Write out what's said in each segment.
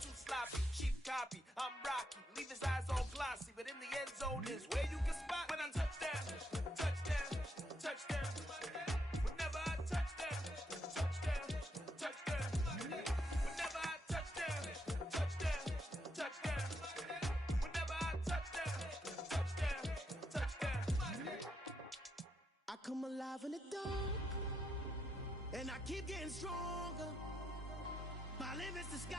too sloppy, cheap copy. I'm Rocky, leave his eyes all glossy, but in the end zone is where you can spot when I touchdown, touchdown, touchdown. Whenever I touchdown, touchdown, touchdown. Whenever I touchdown, touchdown, touchdown. Whenever I touchdown, touchdown, touchdown. I come alive in the dark, and I keep getting stronger. My limit's the sky.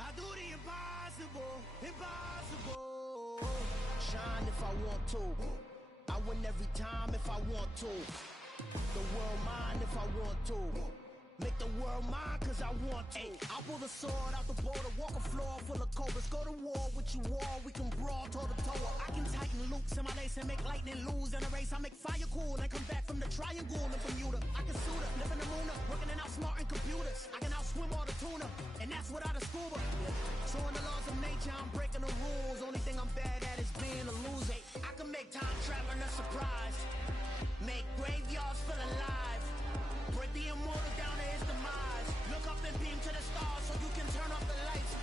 I do the impossible, impossible. Shine if I want to. I win every time if I want to. The world mine if I want to. Make the world mine cause I want to. Ay, I'll pull the sword out the border, walk a floor full of cobras. Go to war with you all, we can brawl toe to toe. I can tighten loops in my lace and make lightning lose in a race. I make fire cool and come back from the triangle in Bermuda. I can suit up, live in the moon up, working and outsmarting computers. I can outswim all the tuna, and that's without a scuba. So in the laws of nature, I'm breaking the rules. Only thing I'm bad at is being a loser. I can make time traveling a surprise, make graveyards feel alive. Break the immortal down to his demise. Look up and beam to the stars so you can turn off the lights.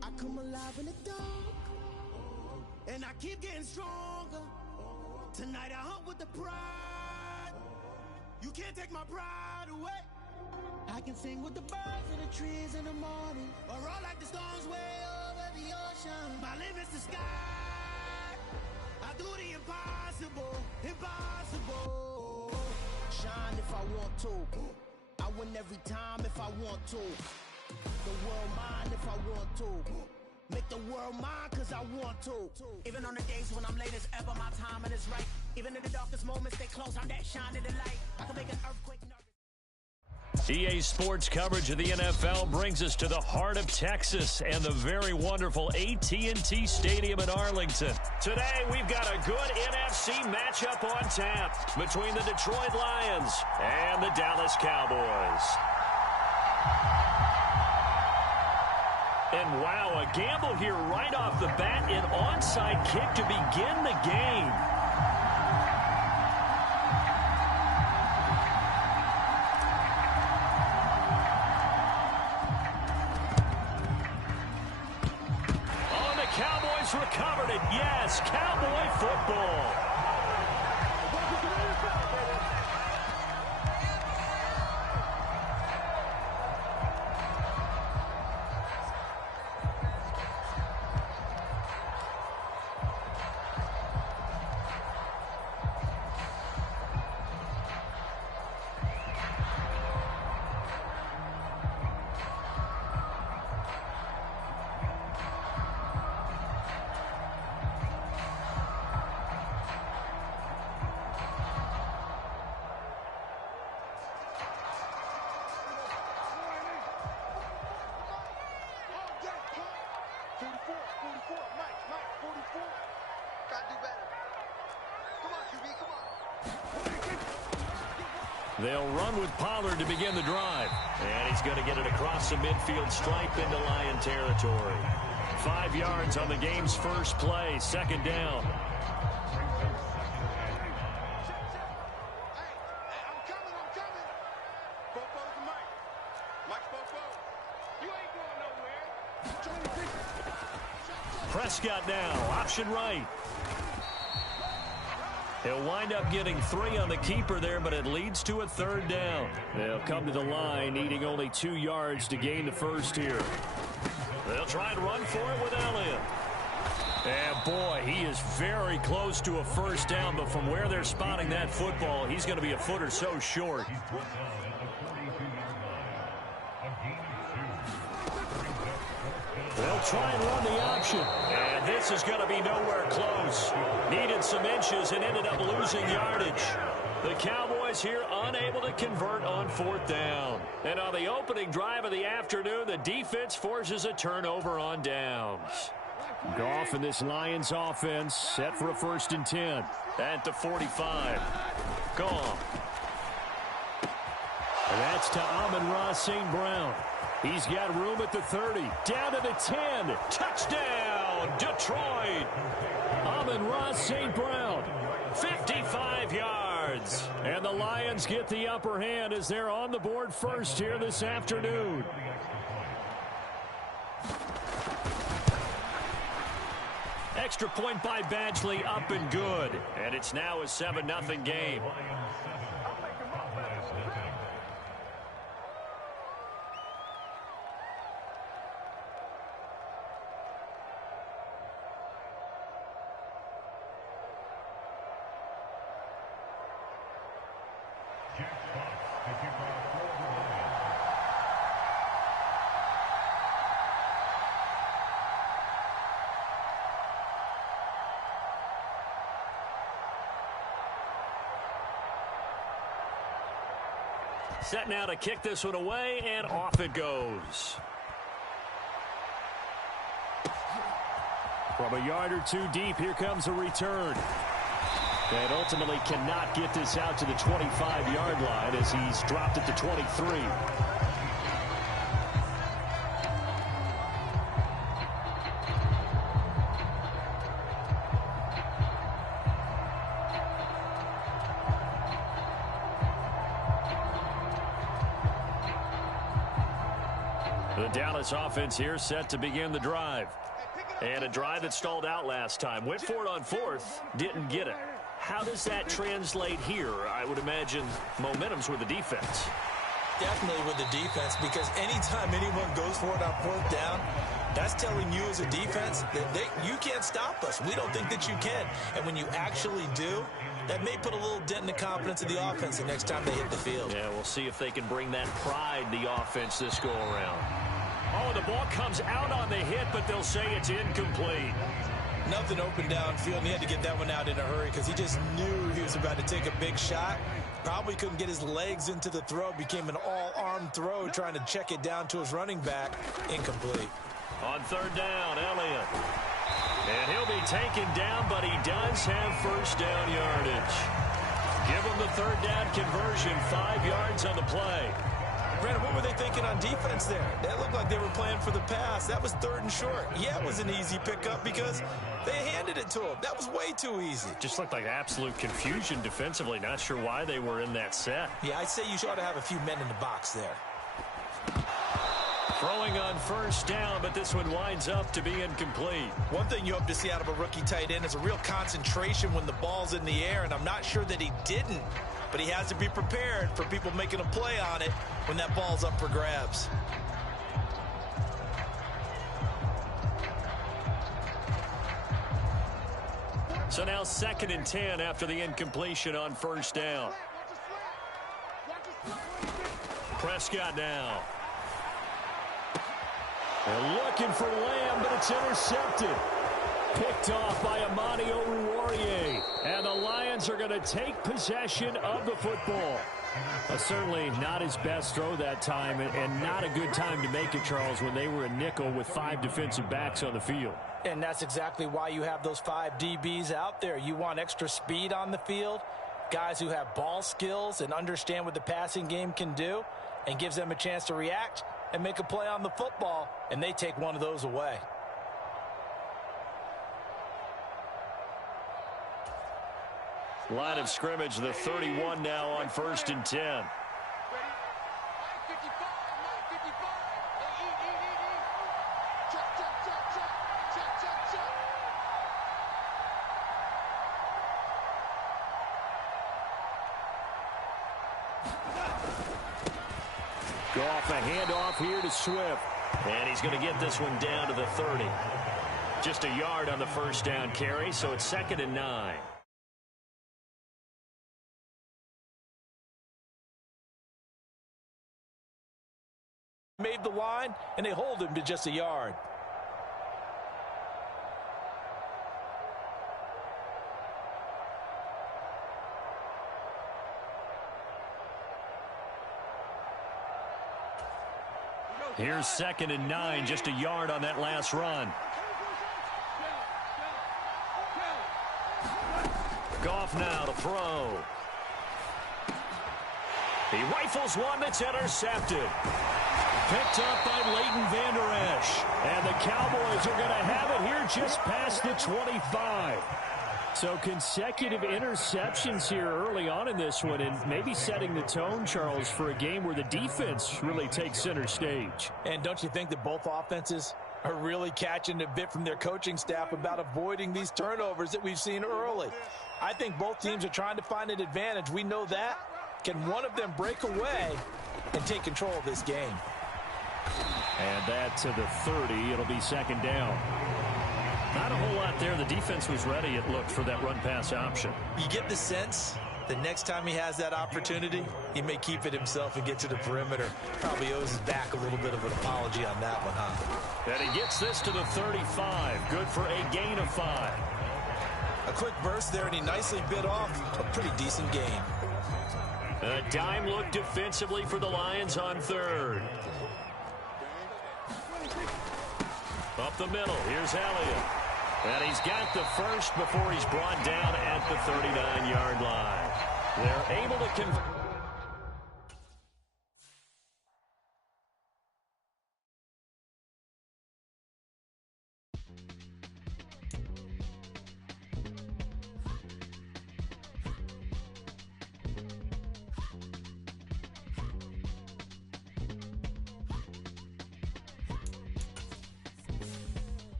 I come alive in the dark, and I keep getting stronger. Tonight I hunt with the pride. You can't take my pride away. I can sing with the birds in the trees in the morning, or roll like the storms way over the ocean. My limit's the sky. I do the impossible, impossible. Shine if I want to. I win every time if I want to. The world mine if I want to. Make the world mine cause I want to. Even on the days when I'm late as ever, my timing is right. Even in the darkest moments, they close, I'm that shining the light. I can make an earthquake nervous. EA Sports coverage of the NFL brings us to the heart of Texas and the very wonderful AT&T Stadium in Arlington. Today, we've got a good NFC matchup on tap between the Detroit Lions and the Dallas Cowboys. And wow, a gamble here right off the bat, an onside kick to begin the game. Recovered it. Yes, Cowboy football. They'll run with Pollard to begin the drive. And he's going to get it across the midfield stripe into Lion territory. 5 yards on the game's first play, second down. Prescott now, option right. He'll wind up getting 3 on the keeper there, but it leads to a third down. They'll come to the line, needing only 2 yards to gain the first here. They'll try and run for it with Elliott. And boy, he is very close to a first down, but from where they're spotting that football, he's going to be a foot or so short. They'll try and run the option. And this is going to be nowhere close. Needed some inches and ended up losing yardage. The Cowboys here unable to convert on fourth down. And on the opening drive of the afternoon, the defense forces a turnover on downs. Goff in this Lions offense set for a 1st and 10 at the 45. Goff. And that's to Amon-Ra St. Brown. He's got room at the 30. Down to the 10. Touchdown, Detroit. Amon-Ra St. Brown. 55 yards. yards. And the Lions get the upper hand as they're on the board first here this afternoon. Extra point by Badgley, up and good. And it's now a 7-0 game. Set now to kick this one away, and off it goes. From a yard or two deep, here comes a return. And ultimately cannot get this out to the 25-yard line as he's dropped it to 23. The Dallas offense here set to begin the drive. And a drive that stalled out last time. Went for it on fourth, didn't get it. How does that translate here? I would imagine momentum's with the defense. Definitely with the defense, because anytime anyone goes for it on fourth down, that's telling you as a defense that you can't stop us. We don't think that you can. And when you actually do, that may put a little dent in the confidence of the offense the next time they hit the field. Yeah, we'll see if they can bring that pride, the offense, this go-around. Oh, the ball comes out on the hit, but they'll say it's incomplete. Nothing open downfield, and he had to get that one out in a hurry because he just knew he was about to take a big shot. Probably couldn't get his legs into the throw. Became an all-arm throw, trying to check it down to his running back. Incomplete. On third down, Elliott. And he'll be taken down, but he does have first down yardage. Give him the third down conversion, 5 yards on the play. Brandon, what were they thinking on defense there? That looked like they were playing for the pass. That was third and short. Yeah, it was an easy pickup because they handed it to him. That was way too easy. Just looked like absolute confusion defensively. Not sure why they were in that set. Yeah, I'd say you ought to have a few men in the box there. Throwing on first down, but this one winds up to be incomplete. One thing you hope to see out of a rookie tight end is a real concentration when the ball's in the air, and I'm not sure that he didn't. But he has to be prepared for people making a play on it when that ball's up for grabs. So now 2nd and 10 after the incompletion on first down. Prescott now. They're looking for Lamb, but it's intercepted. Picked off by Amani Oruwariye. And the Lions are going to take possession of the football. Certainly not his best throw that time, and not a good time to make it, Charles, when they were a nickel with 5 defensive backs on the field. And that's exactly why you have those 5 DBs out there. You want extra speed on the field, guys who have ball skills and understand what the passing game can do, and gives them a chance to react and make a play on the football, and they take one of those away. Line of scrimmage, the 31 now on 1st and 10. Goff, a handoff here to Swift. And he's going to get this one down to the 30. Just a yard on the first down carry, so it's 2nd and 9. Made the line, and they hold him to just a yard. Here's 2nd and 9, just a yard on that last run. Goff now to throw. He rifles one that's intercepted. Picked up by Leighton Vander Esch. And the Cowboys are going to have it here just past the 25. So consecutive interceptions here early on in this one, and maybe setting the tone, Charles, for a game where the defense really takes center stage. And don't you think that both offenses are really catching a bit from their coaching staff about avoiding these turnovers that we've seen early? I think both teams are trying to find an advantage. We know that. Can one of them break away and take control of this game? And that to the 30. It'll be second down. Not a whole lot there. The defense was ready, it looked, for that run-pass option. You get the sense the next time he has that opportunity, he may keep it himself and get to the perimeter. Probably owes his back a little bit of an apology on that one, huh? And he gets this to the 35. Good for a gain of 5. A quick burst there, and he nicely bit off a pretty decent gain. A dime look defensively for the Lions on third. Up the middle, here's Elliott. And he's got the first before he's brought down at the 39-yard line. They're able to convert.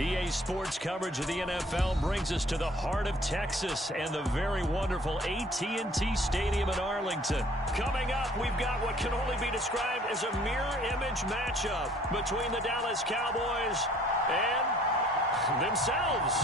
EA Sports coverage of the NFL brings us to the heart of Texas and the very wonderful AT&T Stadium in Arlington. Coming up, we've got what can only be described as a mirror image matchup between the Dallas Cowboys and themselves.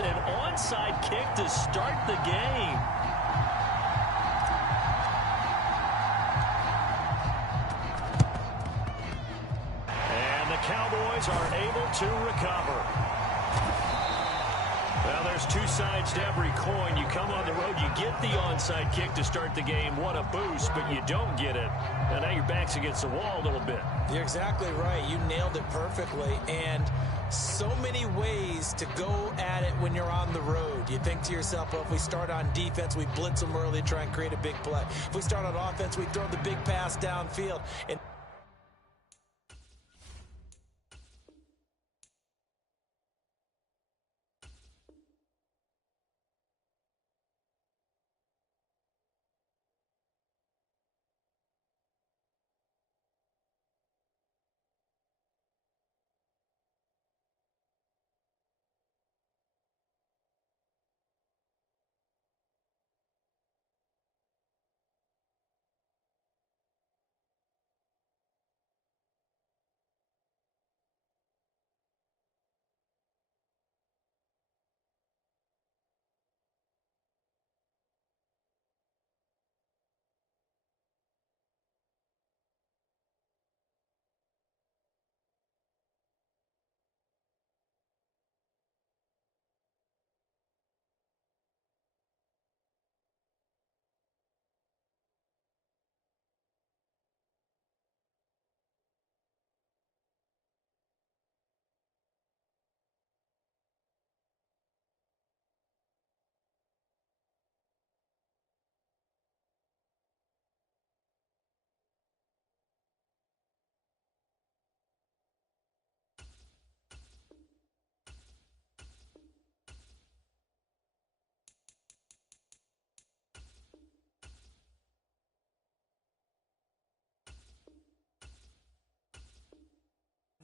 An onside kick to start the game. And the Cowboys are able to recover. Well, there's two sides to every coin. You come on the road, you get the onside kick to start the game. What a boost, but you don't get it. And now your back's against the wall a little bit. You're exactly right. You nailed it perfectly. And so many ways to go at it when you're on the road. You think to yourself, well, if we start on defense, we blitz them early, try and create a big play. If we start on offense, we throw the big pass downfield. And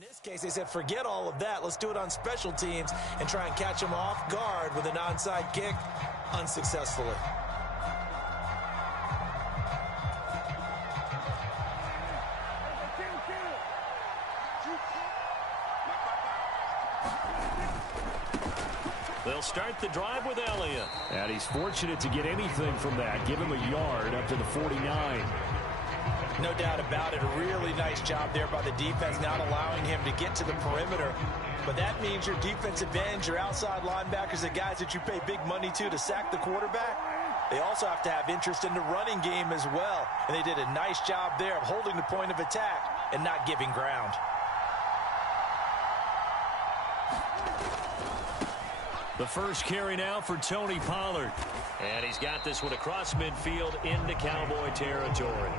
in this case, they said, forget all of that. Let's do it on special teams and try and catch them off guard with an onside kick unsuccessfully. They'll start the drive with Elliott. And he's fortunate to get anything from that. Give him a yard up to the 49. No doubt about it. A really nice job there by the defense, not allowing him to get to the perimeter. But that means your defensive ends, your outside linebackers, the guys that you pay big money to sack the quarterback, they also have to have interest in the running game as well. And they did a nice job there of holding the point of attack and not giving ground. The first carry now for Tony Pollard. And he's got this one across midfield into Cowboy territory.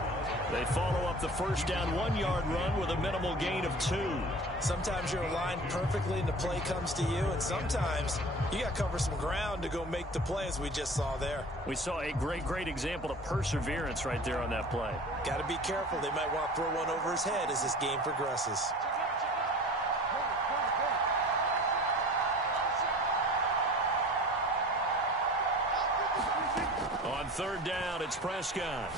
They follow up the first down 1-yard run with a minimal gain of 2. Sometimes you're aligned perfectly and the play comes to you, and sometimes you got to cover some ground to go make the play, as we just saw there. We saw a great example of perseverance right there on that play. Got to be careful. They might want to throw one over his head as this game progresses. On third down, it's Prescott.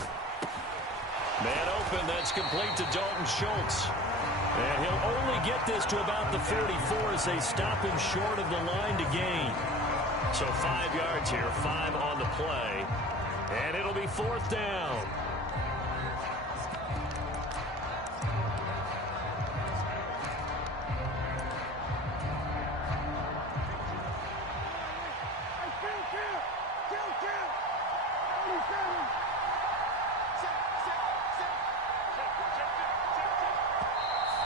Man open, that's complete to Dalton Schultz. And he'll only get this to about the 44 as they stop him short of the line to gain. So 5 yards here, 5 on the play. And it'll be fourth down.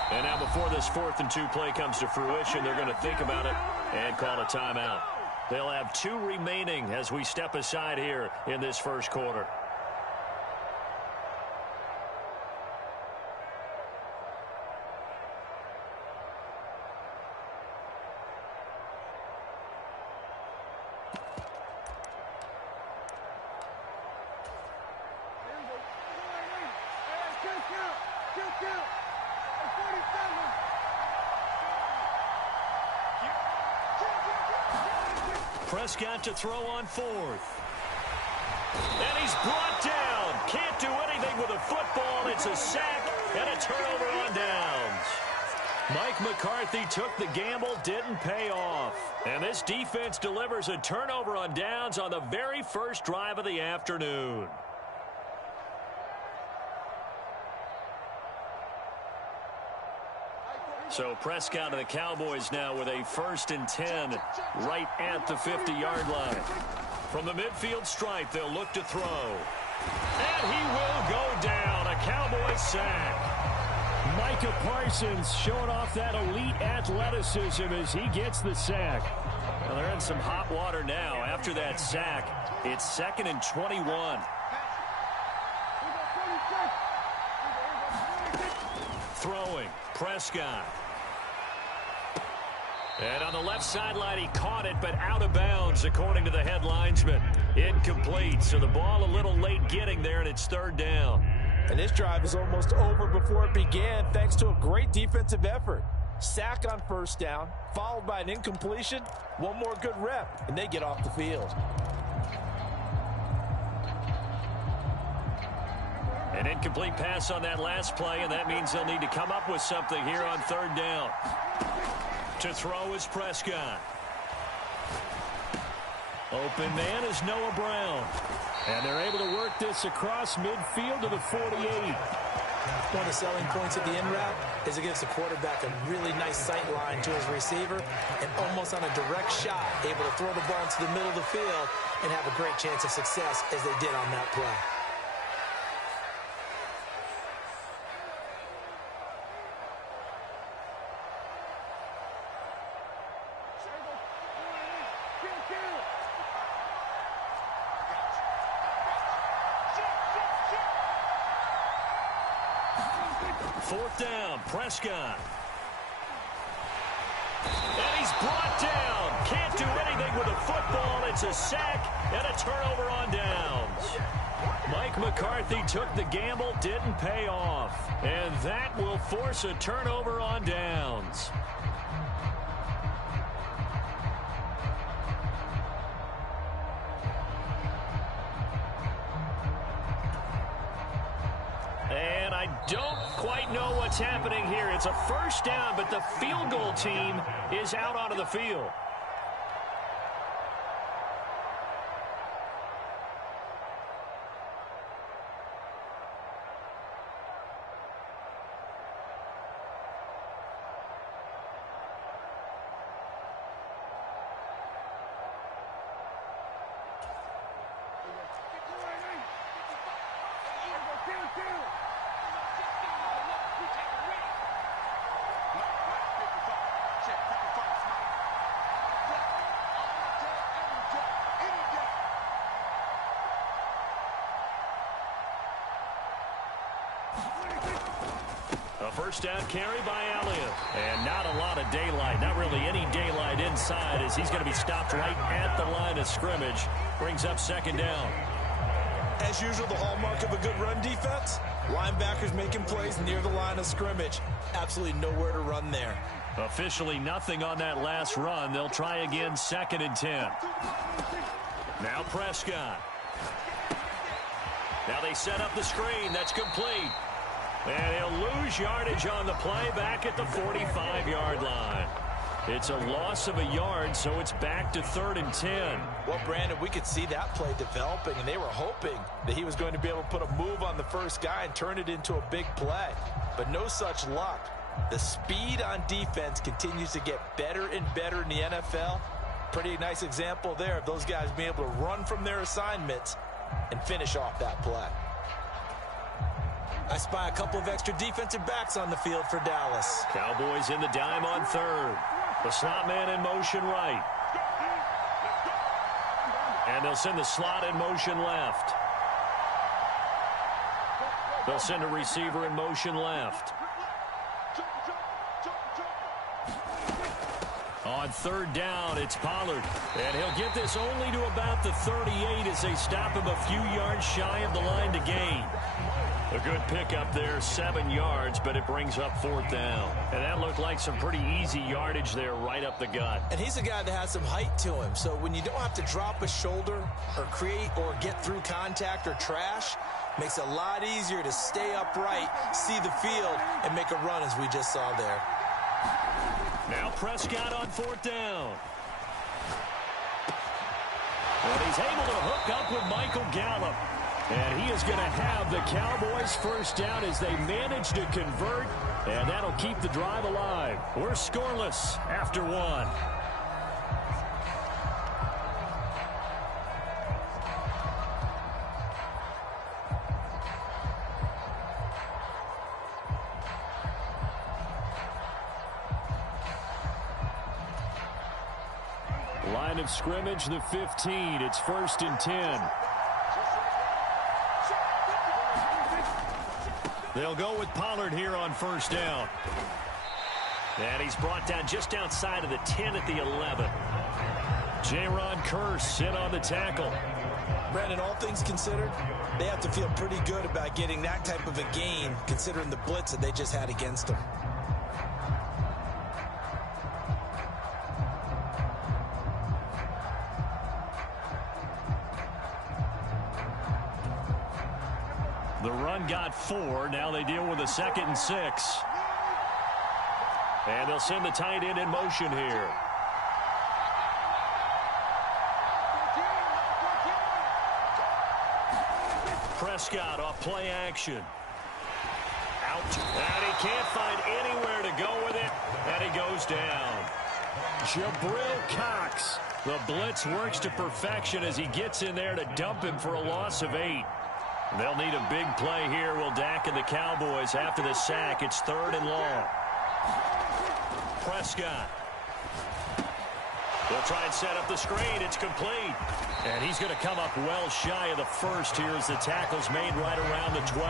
And now before this 4th and 2 play comes to fruition, they're going to think about it and call a timeout. They'll have 2 remaining as we step aside here in this first quarter. Prescott to throw on 4th. And he's brought down. Can't do anything with a football. It's a sack and a turnover on downs. Mike McCarthy took the gamble, didn't pay off. And this defense delivers a turnover on downs on the very first drive of the afternoon. So Prescott and the Cowboys now with a 1st and 10 right at the 50-yard line. From the midfield stripe, they'll look to throw. And he will go down. A Cowboy sack. Micah Parsons showing off that elite athleticism as he gets the sack. Well, they're in some hot water now. After that sack, it's 2nd and 21. Throwing, Prescott. And on the left sideline, he caught it, but out of bounds, according to the head linesman. Incomplete, so the ball a little late getting there, and it's 3rd down. And this drive is almost over before it began, thanks to a great defensive effort. Sack on 1st down, followed by an incompletion. One more good rep, and they get off the field. An incomplete pass on that last play, and that means they'll need to come up with something here on 3rd down. To throw is Prescott. Open man is Noah Brown. And they're able to work this across midfield to the 48. One of the selling points of the end route is it gives the quarterback a really nice sight line to his receiver and almost on a direct shot, able to throw the ball into the middle of the field and have a great chance of success as they did on that play. Fourth down, Prescott. And he's brought down. Can't do anything with a football. It's a sack and a turnover on downs. Mike McCarthy took the gamble, didn't pay off. And that will force a turnover on downs. And I don't quite know what's happening here. It's a first down, but the field goal team is out onto the field. A first down carry by Elliott. And not a lot of daylight. Not really any daylight inside as he's going to be stopped right at the line of scrimmage. Brings up second down. As usual, the hallmark of a good run defense, linebackers making plays near the line of scrimmage. Absolutely nowhere to run there. Officially nothing on that last run. They'll try again, 2nd and 10. Now Prescott. Now they set up the screen. That's complete. And he'll lose yardage on the play back at the 45-yard line. It's a loss of a yard, so it's back to 3rd and 10. Well, Brandon, we could see that play developing, and they were hoping that he was going to be able to put a move on the first guy and turn it into a big play. But no such luck. The speed on defense continues to get better and better in the NFL. Pretty nice example there of those guys being able to run from their assignments and finish off that play. I spy a couple of extra defensive backs on the field for Dallas. Cowboys in the dime on 3rd. The slot man in motion right. And they'll send the slot in motion left. They'll send a receiver in motion left. On 3rd down, it's Pollard. And he'll get this only to about the 38 as they stop him a few yards shy of the line to gain. A good pickup there, 7 yards, but it brings up 4th down. And that looked like some pretty easy yardage there right up the gut. And he's a guy that has some height to him, so when you don't have to drop a shoulder or create or get through contact or trash, makes it a lot easier to stay upright, see the field, and make a run as we just saw there. Now Prescott on 4th down. And he's able to hook up with Michael Gallup. And he is going to have the Cowboys first down as they manage to convert. And that'll keep the drive alive. We're scoreless after 1. Line of scrimmage, the 15. It's 1st and 10. They'll go with Pollard here on 1st down. And he's brought down just outside of the 10 at the 11. Jaron Kearse in on the tackle. Brandon, all things considered, they have to feel pretty good about getting that type of a gain considering the blitz that they just had against them. The run got 4. Now they deal with a 2nd and 6. And they'll send the tight end in motion here. Prescott off play action. Out. And he can't find anywhere to go with it. And he goes down. Jabril Cox. The blitz works to perfection as he gets in there to dump him for a loss of 8. They'll need a big play here, will Dak and the Cowboys after the sack. It's 3rd and long. Prescott. They'll try and set up the screen. It's complete. And he's going to come up well shy of the first here as the tackle's made right around the 12.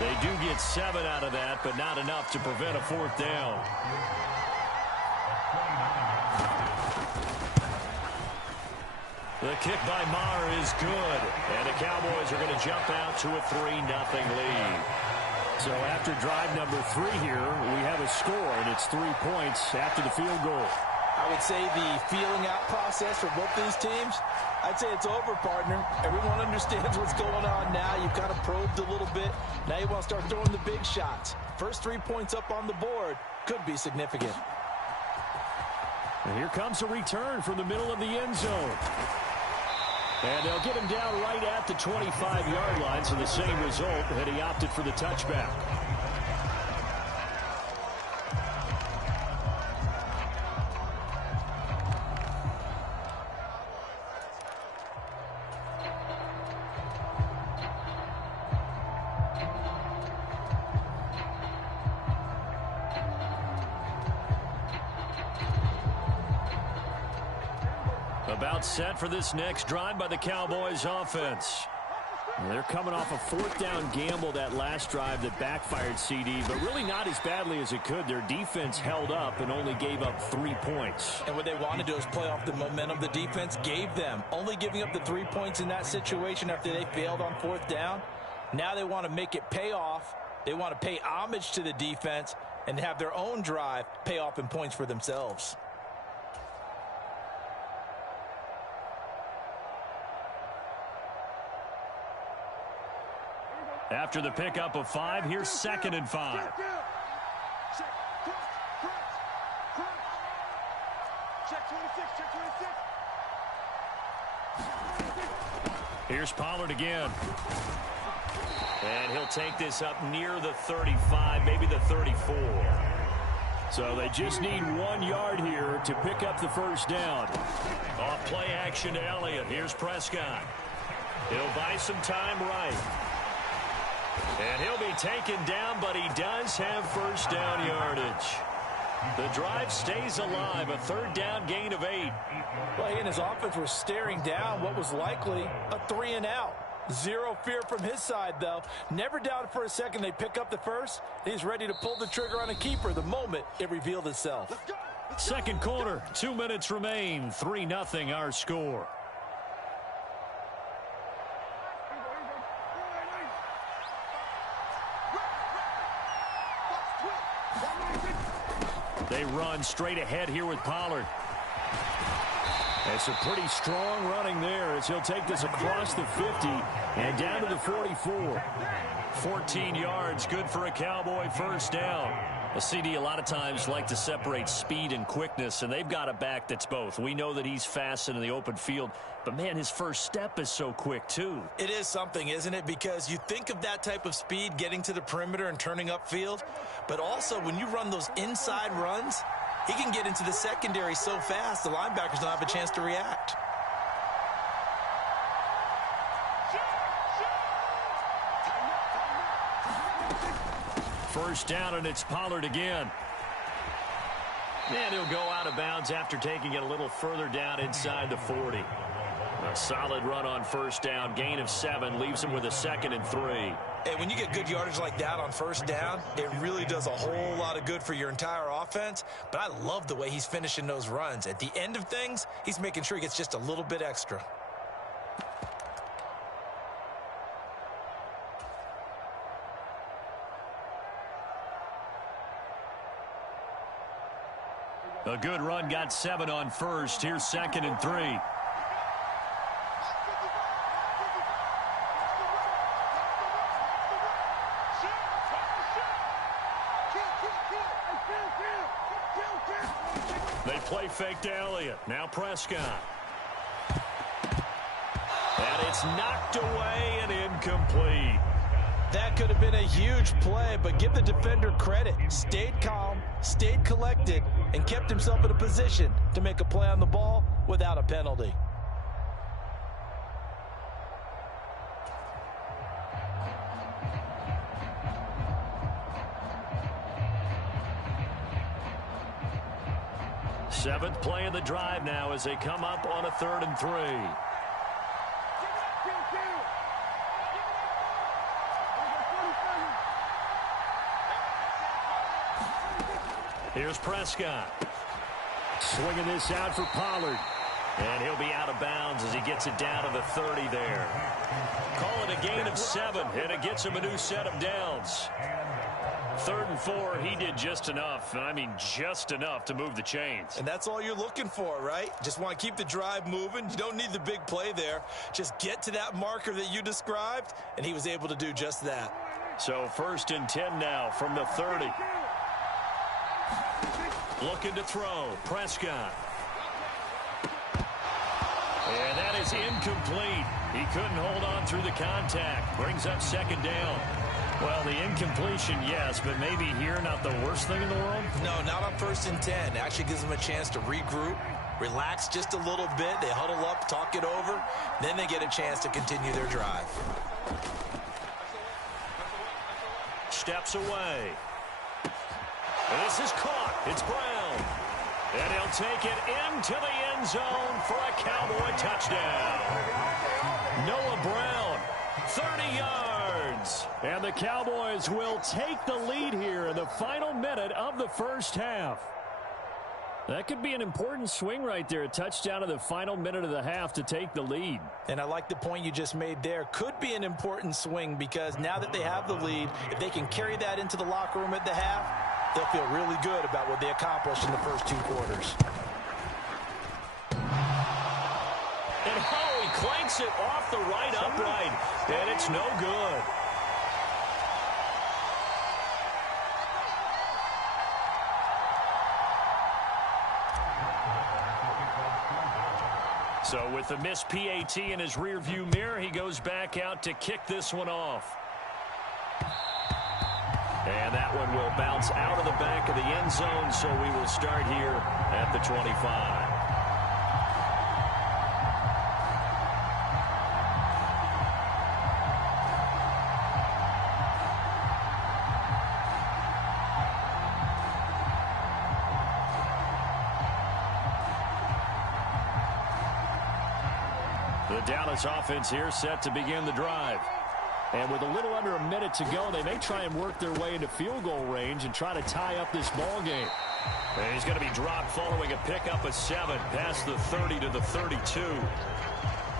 They do get 7 out of that, but not enough to prevent a 4th down. The kick by Maher is good. And the Cowboys are going to jump out to a 3-0 lead. So after drive number 3 here, we have a score, and it's 3 points after the field goal. I would say the feeling out process for both these teams, I'd say it's over, partner. Everyone understands what's going on now. You've kind of probed a little bit. Now you want to start throwing the big shots. First 3 points up on the board could be significant. And here comes a return from the middle of the end zone. And they'll get him down right at the 25-yard line, so the same result, and he opted for the touchback. About set for this next drive by the Cowboys offense. They're coming off a fourth down gamble that last drive that backfired, CD, but really not as badly as it could. Their defense held up and only gave up 3 points. And what they want to do is play off the momentum the defense gave them. Only giving up the 3 points in that situation after they failed on fourth down. Now they want to make it pay off. They want to pay homage to the defense and have their own drive pay off in points for themselves. After the pickup of 5, here's 2nd and 5. Here's Pollard again. And he'll take this up near the 35, maybe the 34. So they just need 1 yard here to pick up the first down. Off play action to Elliott. Here's Prescott. He'll buy some time right. And he'll be taken down, but he does have first down yardage. The drive stays alive, a 3rd down gain of 8. Well, he and his offense were staring down what was likely a 3 and out. Zero fear from his side, though. Never doubted for a second they pick up the first. He's ready to pull the trigger on a keeper the moment it revealed itself. Second quarter, 2 minutes remain. 3-0 our score. They run straight ahead here with Pollard. That's a pretty strong running there as he'll take this across the 50 and down to the 44. 14 yards, good for a Cowboy first down. A CD a lot of times like to separate speed and quickness, and they've got a back that's both. We know that he's fast in the open field, but, man, his first step is so quick, too. It is something, isn't it? Because you think of that type of speed getting to the perimeter and turning upfield, but also when you run those inside runs, he can get into the secondary so fast the linebackers don't have a chance to react. First down, and it's Pollard again. And he'll go out of bounds after taking it a little further down inside the 40. A solid run on first down, gain of 7, leaves him with a 2nd and 3. Hey, when you get good yardage like that on first down, it really does a whole lot of good for your entire offense. But I love the way he's finishing those runs. At the end of things, he's making sure he gets just a little bit extra. A good run, got 7 on first. Here's 2nd and 3. They play fake to Elliott. Now Prescott. And it's knocked away and incomplete. That could have been a huge play, but give the defender credit. Stayed calm, stayed collected, and kept himself in a position to make a play on the ball without a penalty. Seventh play of the drive now as they come up on a 3rd and 3. Here's Prescott. Swinging this out for Pollard. And he'll be out of bounds as he gets it down to the 30 there. Call it a gain of 7, and it gets him a new set of downs. 3rd and 4, he did just enough. I mean, just enough to move the chains. And that's all you're looking for, right? Just want to keep the drive moving. You don't need the big play there. Just get to that marker that you described, and he was able to do just that. So 1st and 10 now from the 30. Looking to throw. Prescott. And that is incomplete. He couldn't hold on through the contact. Brings up 2nd down. Well, the incompletion, yes, but maybe here not the worst thing in the world? No, not on 1st and 10. It actually gives them a chance to regroup, relax just a little bit. They huddle up, talk it over. Then they get a chance to continue their drive. Steps away. This is caught. It's Brown. And he'll take it into the end zone for a Cowboy touchdown. Noah Brown, 3rd yards. And the Cowboys will take the lead here in the final minute of the first half. That could be an important swing right there. A touchdown in the final minute of the half to take the lead. And I like the point you just made there. Could be an important swing because now that they have the lead, if they can carry that into the locker room at the half, they'll feel really good about what they accomplished in the first 2 quarters. And Howie clanks it off the right upright, and it's no good. So with the missed PAT in his rearview mirror, he goes back out to kick this one off. And that one will bounce out of the back of the end zone, so we will start here at the 25. The Dallas offense here set to begin the drive. And with a little under a minute to go, they may try and work their way into field goal range and try to tie up this ball game. And he's going to be dropped following a pickup of 7 past the 30 to the 32. Well,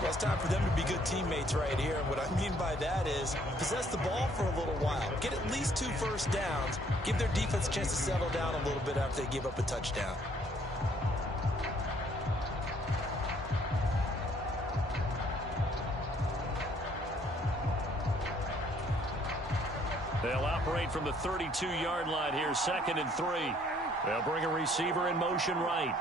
it's time for them to be good teammates right here. And what I mean by that is possess the ball for a little while. Get at least 2 first downs. Give their defense a chance to settle down a little bit after they give up a touchdown. They'll operate from the 32-yard line here, 2nd and 3. They'll bring a receiver in motion right.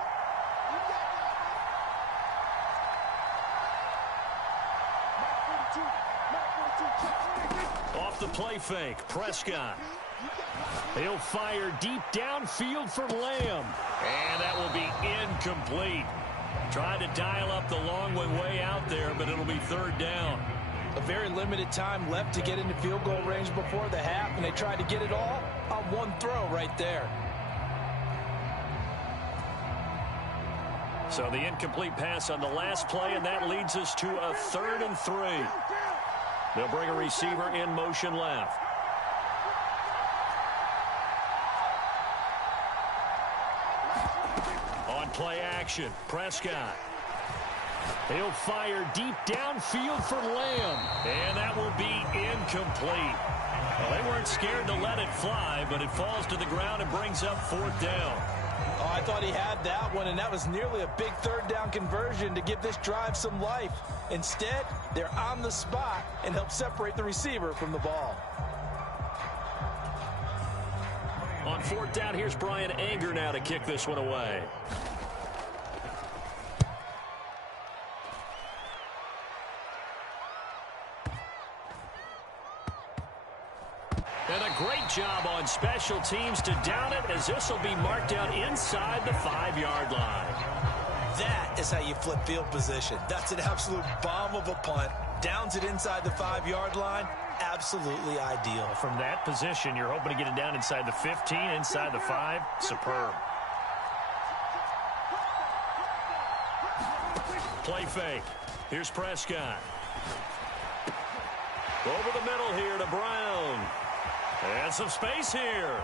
Off the play fake, Prescott. He'll fire deep downfield for Lamb. And that will be incomplete. Trying to dial up the long one way out there, but it'll be 3rd down. A very limited time left to get into field goal range before the half, and they tried to get it all on one throw right there. So the incomplete pass on the last play, and that leads us to a 3rd and 3. They'll bring a receiver in motion left. On play action, Prescott. He'll fire deep downfield for Lamb. And that will be incomplete. Well, they weren't scared to let it fly, but it falls to the ground and brings up 4th down. Oh, I thought he had that one, and that was nearly a big 3rd down conversion to give this drive some life. Instead, they're on the spot and help separate the receiver from the ball. On 4th down, here's Brian Anger now to kick this one away. And a great job on special teams to down it, as this will be marked down inside the 5-yard line. That is how you flip field position. That's an absolute bomb of a punt. Downs it inside the 5-yard line. Absolutely ideal. From that position, you're hoping to get it down inside the 15, inside the 5. Superb. Play fake. Here's Prescott. Over the middle here to Brown. And some space here.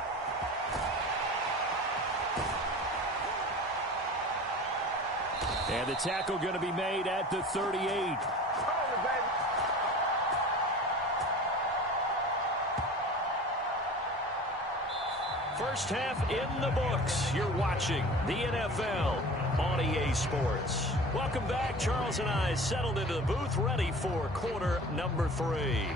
And the tackle going to be made at the 38. First half in the books. You're watching the NFL on EA Sports. Welcome back. Charles and I settled into the booth, ready for quarter number 3.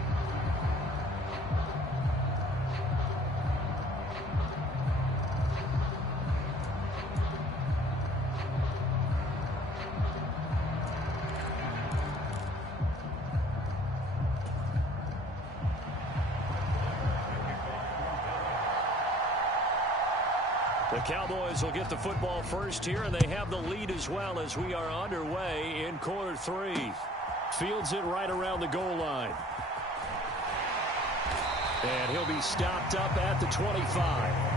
The Cowboys will get the football first here, and they have the lead as well as we are underway in quarter 3. Fields it right around the goal line. And he'll be stopped up at the 25.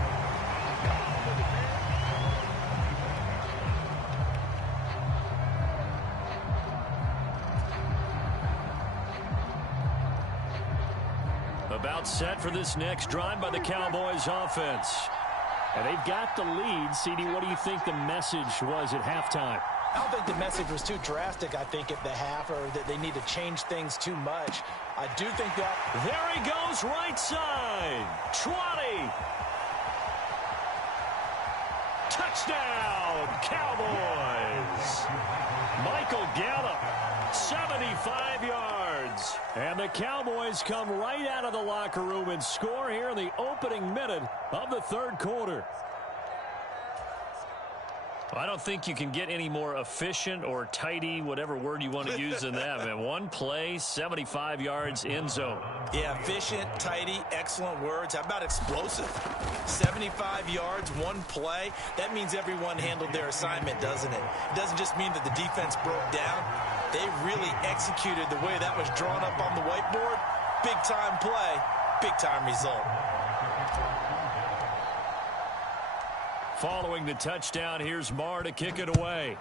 About set for this next drive by the Cowboys offense. And they've got the lead. CD, what do you think the message was at halftime? I don't think the message was too drastic, I think, at the half, or that they need to change things too much. I do think that... There he goes, right side. 20. Touchdown, Cowboys. Michael Gallup, 75 yards. And the Cowboys come right out of the locker room and score here in the opening minute of the third quarter. I don't think you can get any more efficient or tidy, whatever word you want to use in that, man. One play, 75 yards, end zone. Yeah, efficient, tidy, excellent words. How about explosive? 75 yards, one play. That means everyone handled their assignment, doesn't it? It doesn't just mean that the defense broke down. They really executed the way that was drawn up on the whiteboard. Big-time play, big-time result. Following the touchdown, here's Marr to kick it away.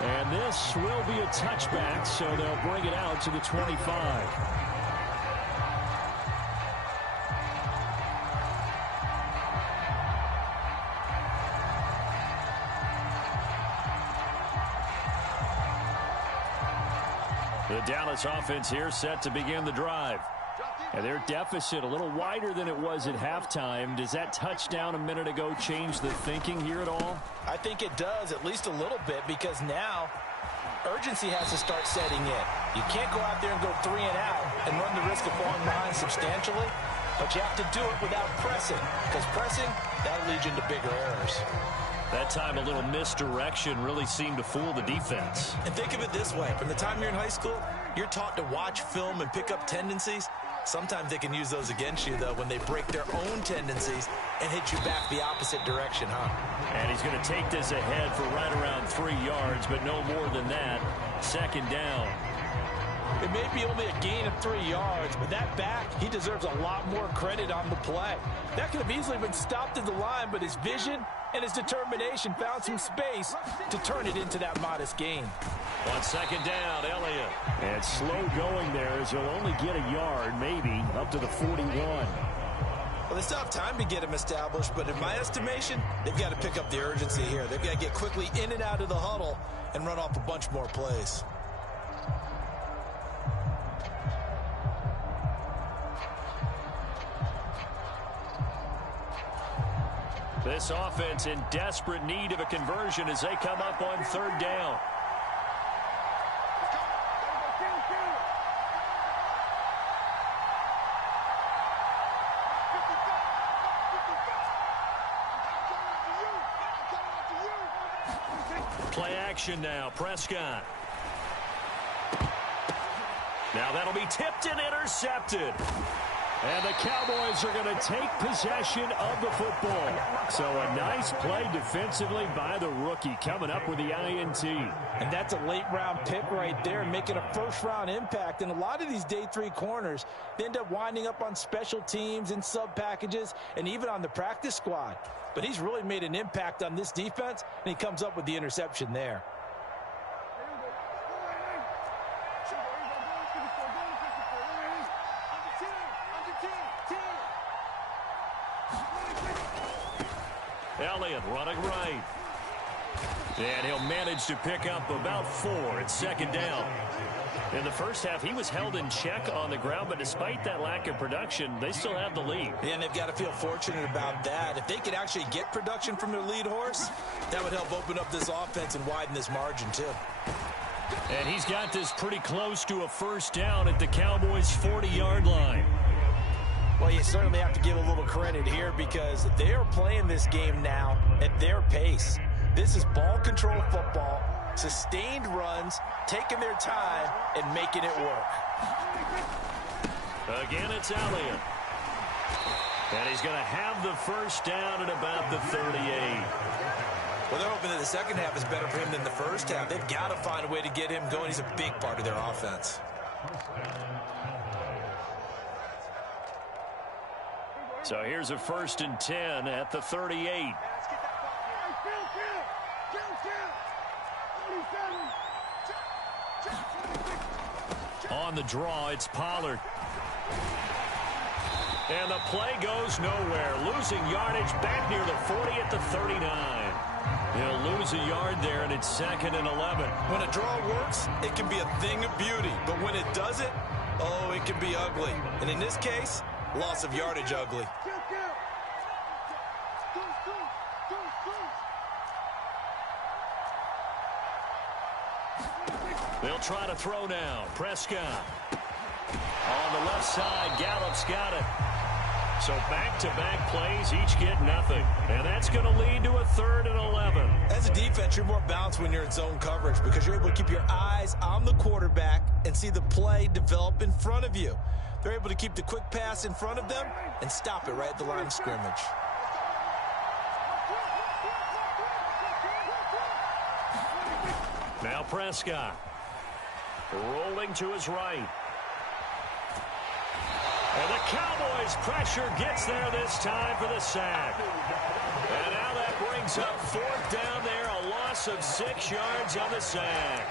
And this will be a touchback, so they'll bring it out to the 25. The Dallas offense here set to begin the drive. And their deficit a little wider than it was at halftime. Does that touchdown a minute ago change the thinking here at all? I think it does, at least a little bit, because now urgency has to start setting in. You can't go out there and go 3 and out and run the risk of falling behind substantially, but you have to do it without pressing, because pressing, that'll lead you into bigger errors. That time a little misdirection really seemed to fool the defense. And think of it this way. From the time you're in high school, you're taught to watch film and pick up tendencies. Sometimes they can use those against you, though, when they break their own tendencies and hit you back the opposite direction, huh? And he's going to take this ahead for right around 3 yards, but no more than that. Second down. It may be only a gain of 3 yards, but that back, he deserves a lot more credit on the play. That could have easily been stopped at the line, but his vision and his determination found some space to turn it into that modest gain. On second down, Elliott. And slow going there as he'll only get a yard, maybe, up to the 41. Well, they still have time to get him established, but in my estimation, they've got to pick up the urgency here. They've got to get quickly in and out of the huddle and run off a bunch more plays. This offense in desperate need of a conversion as they come up on third down. Play action now, Prescott. Now that'll be tipped and intercepted. And the Cowboys are going to take possession of the football. So a nice play defensively by the rookie coming up with the INT. And that's a late-round pick right there, making a first-round impact. And a lot of these day 3 corners, they end up winding up on special teams and sub-packages and even on the practice squad. But he's really made an impact on this defense, and he comes up with the interception there. Elliott running right. And he'll manage to pick up about 4 at second down. In the first half, he was held in check on the ground, but despite that lack of production, they still have the lead. Yeah, and they've got to feel fortunate about that. If they could actually get production from their lead horse, that would help open up this offense and widen this margin, too. And he's got this pretty close to a first down at the Cowboys' 40-yard line. Well, you certainly have to give a little credit here because they are playing this game now at their pace. This is ball control football, sustained runs, taking their time, and making it work. Again, it's Elliott. And he's going to have the first down at about the 38. Well, they're hoping that the second half is better for him than the first half. They've got to find a way to get him going. He's a big part of their offense. So here's a 1st and 10 at the 38. On the draw, it's Pollard. And the play goes nowhere. Losing yardage back near the 40 at the 39. He'll lose a yard there, and it's 2nd and 11. When a draw works, it can be a thing of beauty. But when it doesn't, oh, it can be ugly. And in this case, loss of yardage ugly. They'll try to throw now. Prescott. On the left side, Gallup's got it. So back-to-back plays, each get nothing. And that's going to lead to a 3rd and 11. As a defense, you're more balanced when you're in zone coverage because you're able to keep your eyes on the quarterback and see the play develop in front of you. They're able to keep the quick pass in front of them and stop it right at the line of scrimmage. Now Prescott. Rolling to his right. And the Cowboys' pressure gets there this time for the sack. And now that brings up 4th down there, a loss of 6 yards on the sack.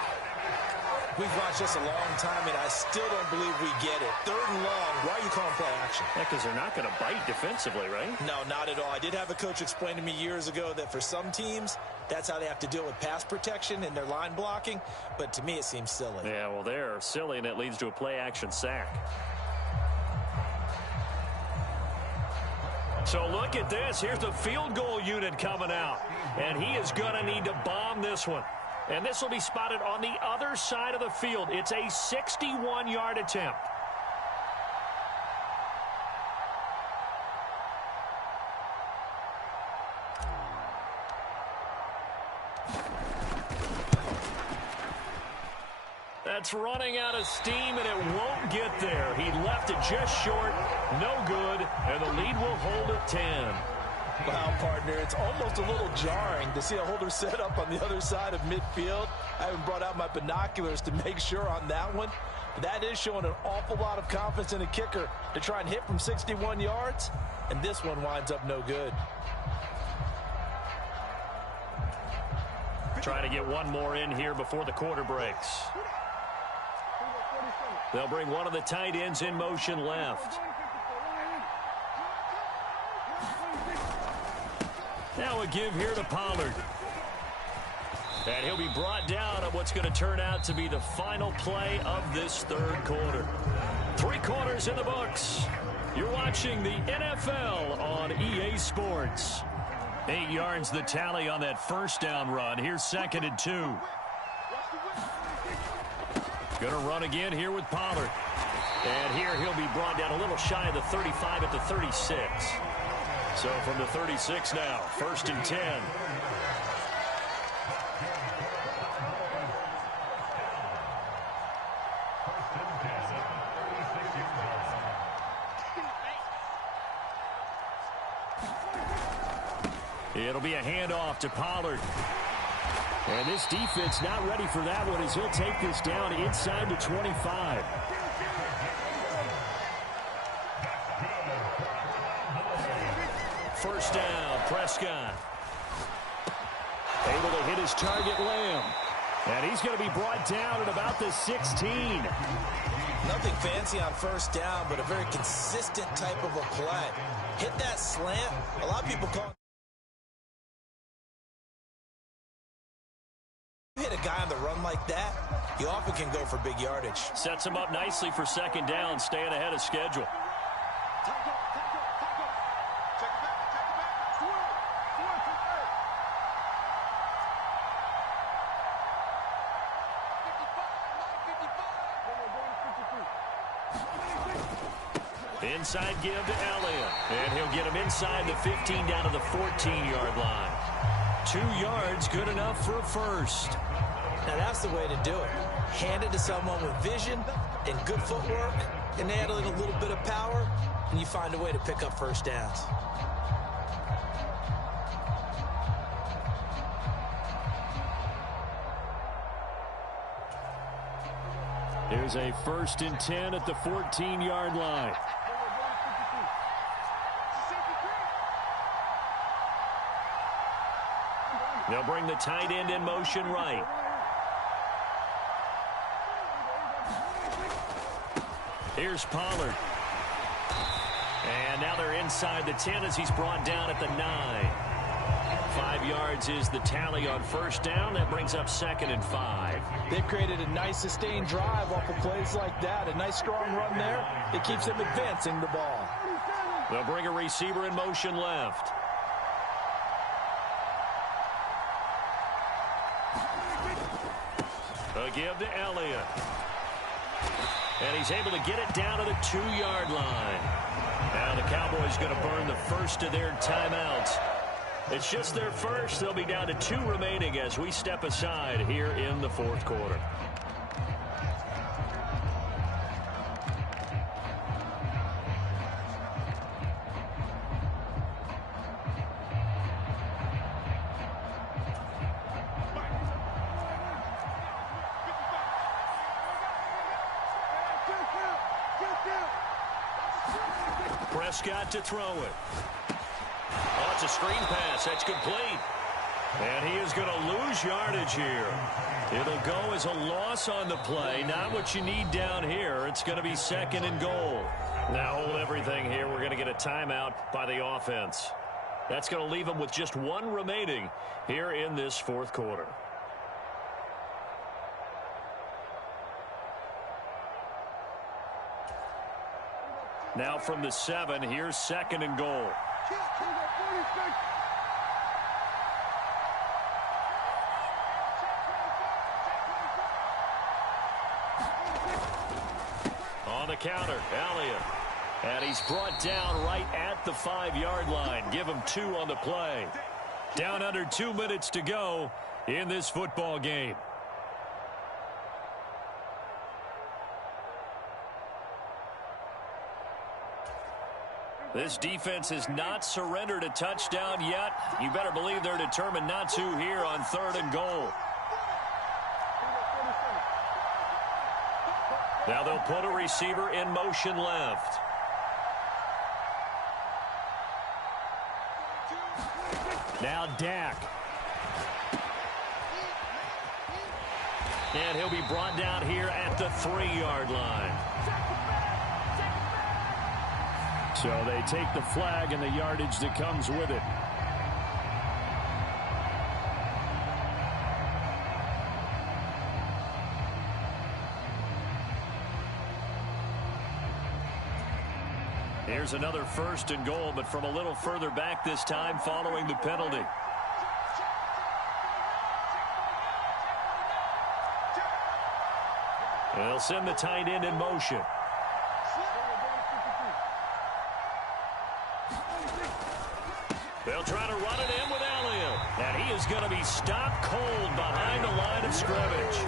We've watched this a long time, and I still don't believe we get it. 3rd and long, why are you calling play action? Yeah, because they're not going to bite defensively, right? No, not at all. I did have a coach explain to me years ago that for some teams, that's how they have to deal with pass protection and their line blocking. But to me, it seems silly. Yeah, well, they're silly, and it leads to a play-action sack. So look at this. Here's the field goal unit coming out. And he is going to need to bomb this one. And this will be spotted on the other side of the field. It's a 61-yard attempt. That's running out of steam, and it won't get there. He left it just short, no good, and the lead will hold at 10. Wow, partner, it's almost a little jarring to see a holder set up on the other side of midfield. I haven't brought out my binoculars to make sure on that one. But that is showing an awful lot of confidence in a kicker to try and hit from 61 yards, and this one winds up no good. Trying to get one more in here before the quarter breaks. They'll bring one of the tight ends in motion left. Now a give here to Pollard. And he'll be brought down on what's going to turn out to be the final play of this 3rd quarter. 3 quarters in the books. You're watching the NFL on EA Sports. 8 yards the tally on that 1st down run. Here's 2nd and 2. Going to run again here with Pollard. And here he'll be brought down a little shy of the 35 at the 36. So from the 36 now, 1st and 10. It'll be a handoff to Pollard. And this defense not ready for that one as he'll take this down inside the 25. First down, Prescott. Able to hit his target, Lamb. And he's going to be brought down at about the 16. Nothing fancy on 1st down, but a very consistent type of a play. Hit that slant. A lot of people call it. Hit a guy on the run like that, he often can go for big yardage. Sets him up nicely for 2nd down, staying ahead of schedule. Inside give to Elliott. And he'll get him inside the 15 down to the 14-yard line. 2 yards, good enough for a 1st. Now that's the way to do it. Hand it to someone with vision and good footwork, and add a little bit of power, and you find a way to pick up 1st downs. Here's a 1st and 10 at the 14-yard line. They'll bring the tight end in motion right. Here's Pollard. And now they're inside the 10 as he's brought down at the 9. 5 yards is the tally on first down. That brings up 2nd and 5. They've created a nice sustained drive off of plays like that. A nice strong run there. It keeps them advancing the ball. They'll bring a receiver in motion left. A give to Elliott. And he's able to get it down to the 2-yard line. Now the Cowboys going to burn the first of their timeouts. It's just their first. They'll be down to 2 remaining as we step aside here in the 4th quarter. Prescott to throw it. Oh, it's a screen pass. That's complete. And he is going to lose yardage here. It'll go as a loss on the play. Not what you need down here. It's going to be 2nd and goal. Now hold everything here. We're going to get a timeout by the offense. That's going to leave them with just 1 remaining here in this 4th quarter. Now from the 7, here's 2nd and goal. On the counter, Elliott. And he's brought down right at the 5-yard line. Give him 2 on the play. Down under 2 minutes to go in this football game. This defense has not surrendered a touchdown yet. You better believe they're determined not to here on 3rd and goal. Now they'll put a receiver in motion left. Now Dak. And he'll be brought down here at the 3-yard line. So they take the flag and the yardage that comes with it. Here's another 1st and goal, but from a little further back this time following the penalty. They'll send the tight end in motion. They'll try to run it in with Elliott. And he is going to be stopped cold behind the line of scrimmage.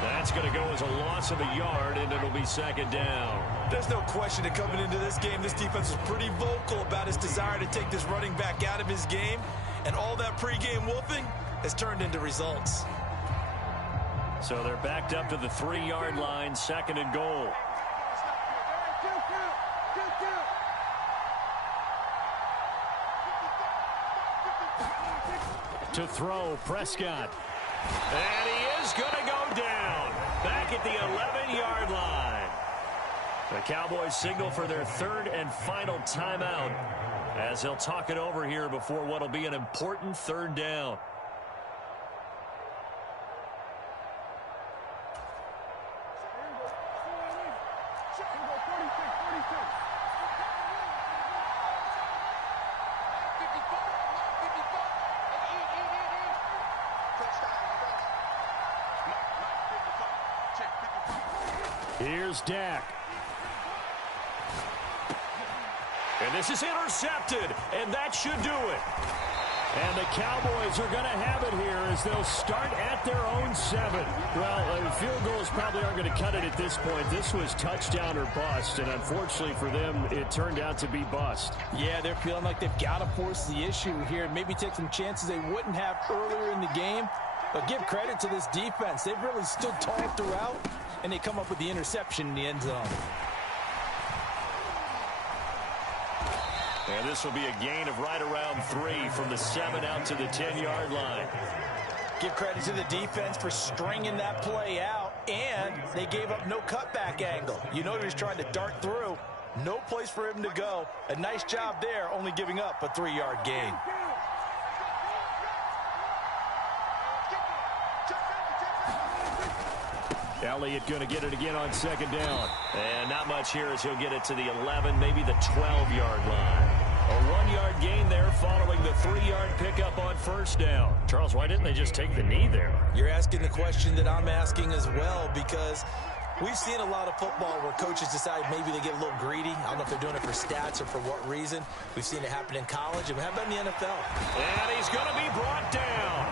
That's going to go as a loss of a yard, and it'll be 2nd down. There's no question that coming into this game, this defense was pretty vocal about his desire to take this running back out of his game. And all that pregame wolfing has turned into results. So they're backed up to the 3-yard line, 2nd and goal. To throw, Prescott. And he is going to go down. Back at the 11-yard line. The Cowboys signal for their 3rd and final timeout as they'll talk it over here before what will be an important 3rd down. Here's Dak. And this is intercepted, and that should do it. And the Cowboys are going to have it here as they'll start at their own 7. Well, field goals probably aren't going to cut it at this point. This was touchdown or bust, and unfortunately for them, it turned out to be bust. Yeah, they're feeling like they've got to force the issue here, maybe take some chances they wouldn't have earlier in the game. But give credit to this defense. They've really stood tall throughout, and they come up with the interception in the end zone. And this will be a gain of right around 3 from the 7 out to the 10-yard line. Give credit to the defense for stringing that play out. And they gave up no cutback angle. You know he was trying to dart through. No place for him to go. A nice job there, only giving up a 3-yard gain. Elliott going to get it again on second down. And not much here as he'll get it to the 11, maybe the 12-yard line. A 1-yard gain there following the 3-yard pickup on first down. Charles, why didn't they just take the knee there? You're asking the question that I'm asking as well, because we've seen a lot of football where coaches decide maybe they get a little greedy. I don't know if they're doing it for stats or for what reason. We've seen it happen in college, and how about in the NFL? And he's going to be brought down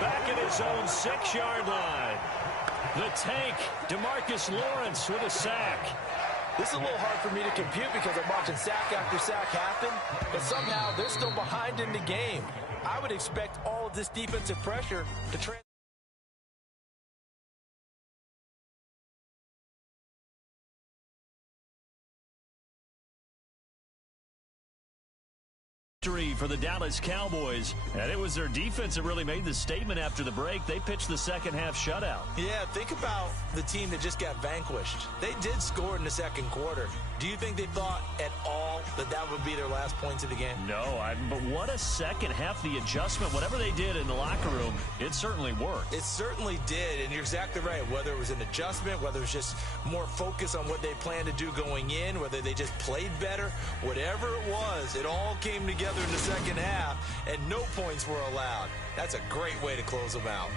back at his own 6-yard line. The tank, DeMarcus Lawrence with a sack. This is a little hard for me to compute because I'm watching sack after sack happen, but somehow they're still behind in the game. I would expect all of this defensive pressure to transfer. For the Dallas Cowboys, and it was their defense that really made the statement after the break. They pitched the second half shutout. Yeah, think about the team that just got vanquished. They did score in the second quarter. Do you think they thought at all that that would be their last points of the game? No, but what a second half. The adjustment, whatever they did in the locker room, it certainly worked. It certainly did, and you're exactly right. Whether it was an adjustment, whether it was just more focus on what they planned to do going in, whether they just played better, whatever it was, it all came together in the second half, and no points were allowed. That's a great way to close them out.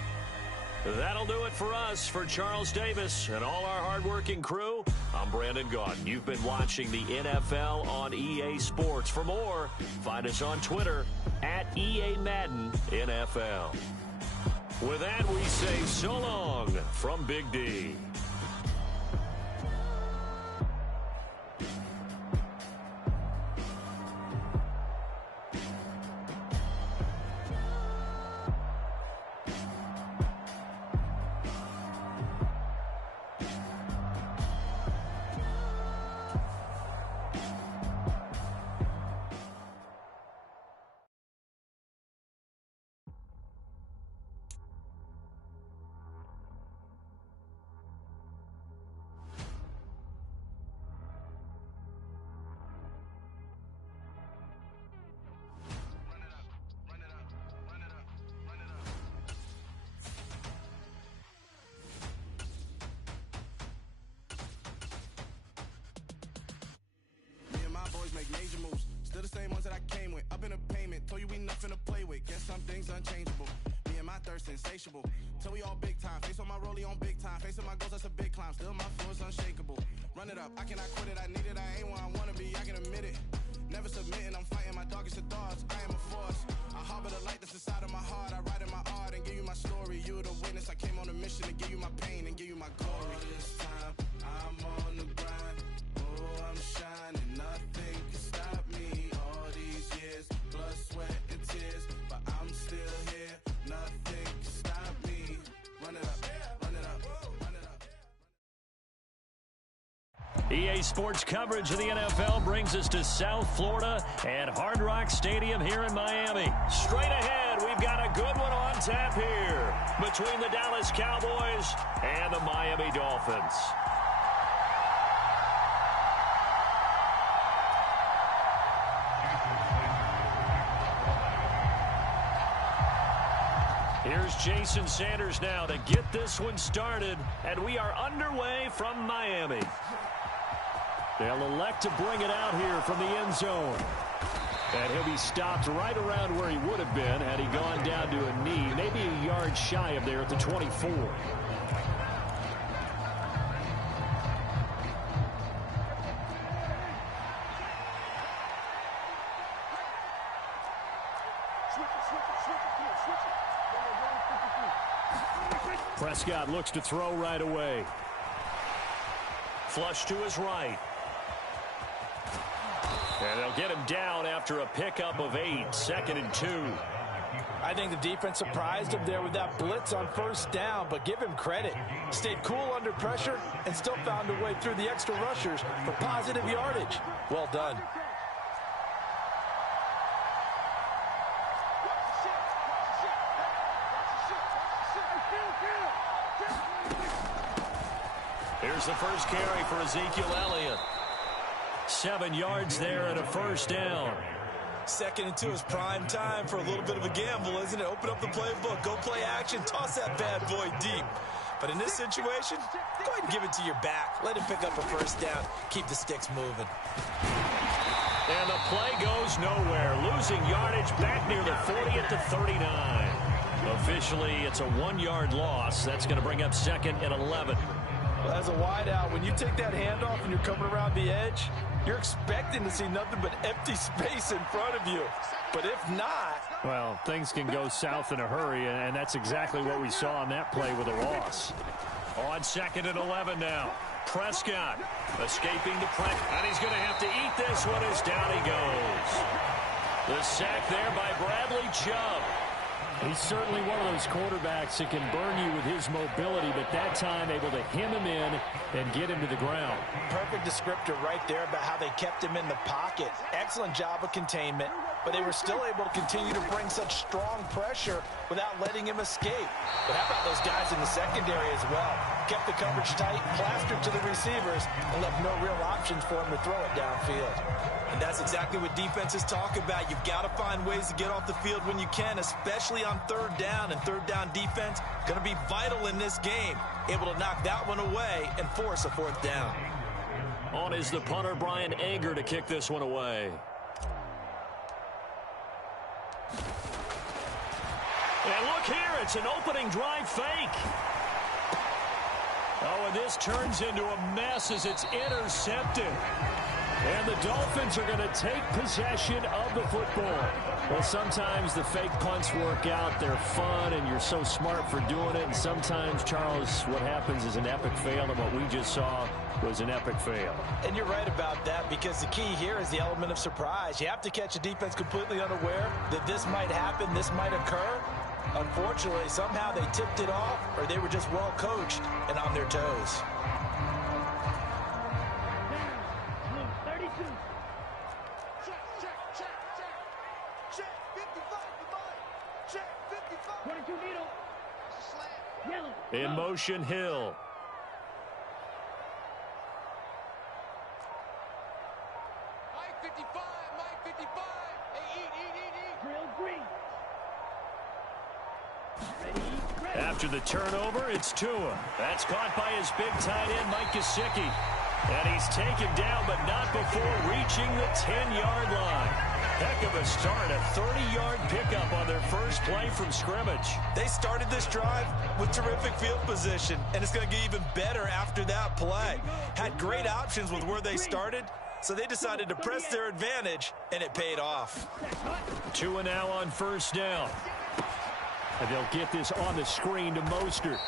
That'll do it for us. For Charles Davis and all our hardworking crew, I'm Brandon Gaudin. You've been watching the NFL on EA Sports. For more, find us on Twitter at EA Madden NFL. With that, we say so long from Big D. Make major moves, still the same ones that I came with. Up in a payment, told you we nothing to play with. Guess some things unchangeable. Me and my thirst insatiable. Till we all big time. Face on my rollie on big time. Facing my goals, that's a big climb. Still my flow is unshakable. Run it up, I cannot quit it. I need it, I ain't where I wanna be. I can admit it. Never submitting, I'm fighting my darkest of thoughts. I am a force. I harbor the light that's inside of my heart. I write in my art and give you my story. You the witness. I came on a mission to give you my pain and give you my glory. All this time, I'm on the grind. Oh, I'm shining. Nothing can stop me. All these years, blood, sweat, and tears. But I'm still here. Nothing can stop me. Run it up, run it up, run it up. EA Sports coverage of the NFL brings us to South Florida and Hard Rock Stadium here in Miami. Straight ahead, we've got a good one on tap here between the Dallas Cowboys and the Miami Dolphins. Here's Jason Sanders now to get this one started, and we are underway from Miami. They'll elect to bring it out here from the end zone. And he'll be stopped right around where he would have been had he gone down to a knee, maybe a yard shy of there at the 24. Prescott looks to throw right away. Flush to his right. And they'll get him down after a pickup of 8, 2nd and 2. I think the defense surprised him there with that blitz on first down, but give him credit. Stayed cool under pressure and still found a way through the extra rushers for positive yardage. Well done. Here's the first carry for Ezekiel Elliott. 7 yards there and a first down. 2nd and 2 is prime time for a little bit of a gamble, isn't it? Open up the playbook, go play action, toss that bad boy deep. But in this situation, go ahead and give it to your back. Let him pick up a first down. Keep the sticks moving. And the play goes nowhere. Losing yardage back near the 40 at the 39. Officially, it's a 1-yard loss. That's going to bring up 2nd and 11. Well, as a wideout, when you take that handoff and you're coming around the edge, you're expecting to see nothing but empty space in front of you. But if not... Well, things can go south in a hurry, and that's exactly what we saw on that play with a loss. On 2nd and 11 now. Prescott escaping the press, and he's going to have to eat this one as down he goes. The sack there by Bradley Chubb. He's certainly one of those quarterbacks that can burn you with his mobility, but that time able to hem him in and get him to the ground. Perfect descriptor right there about how they kept him in the pocket. Excellent job of containment, but they were still able to continue to bring such strong pressure without letting him escape. But how about those guys in the secondary as well? Kept the coverage tight, plastered to the receivers, and left no real options for him to throw it downfield. And that's exactly what defenses talk about. You've got to find ways to get off the field when you can, especially on 3rd down. And 3rd down defense going to be vital in this game. Able to knock that one away and force a 4th down. On is the punter, Brian Anger, to kick this one away. And look here, it's an opening drive fake. Oh, and this turns into a mess as it's intercepted. And the Dolphins are going to take possession of the football. Well, sometimes the fake punts work out. They're fun, and you're so smart for doing it. And sometimes, Charles, what happens is an epic fail, and what we just saw was an epic fail. And you're right about that, because the key here is the element of surprise. You have to catch a defense completely unaware that this might happen, this might occur. Unfortunately, somehow they tipped it off, or they were just well coached and on their toes. In motion, Hill. Mike 55, Mike 55. Hey, eat. Drill green. After the turnover, it's Tua. That's caught by his big tight end, Mike Gesicki. And he's taken down, but not before reaching the 10-yard line. Heck of a start, a 30-yard pickup on their first play from scrimmage. They started this drive with terrific field position, and it's going to get even better after that play. Had great options with where they started, so they decided to press their advantage, and it paid off. Tua now on 1st down. And they'll get this on the screen to Mostert.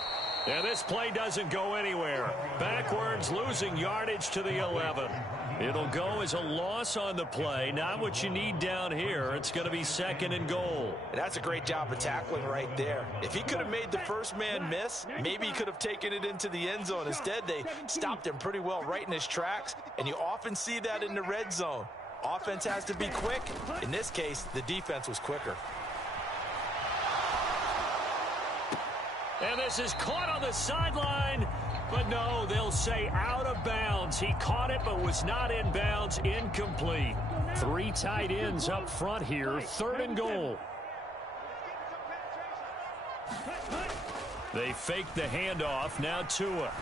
And this play doesn't go anywhere. Backwards, losing yardage to the 11. It'll go as a loss on the play. Not what you need down here. It's going to be 2nd and goal. And that's a great job of tackling right there. If he could have made the first man miss, maybe he could have taken it into the end zone. Instead, they stopped him pretty well right in his tracks, and you often see that in the red zone. Offense has to be quick. In this case, the defense was quicker. And this is caught on the sideline. But no, they'll say out of bounds. He caught it but was not in bounds. Incomplete. 3 tight ends up front here. 3rd and goal. They fake the handoff. Now Tua.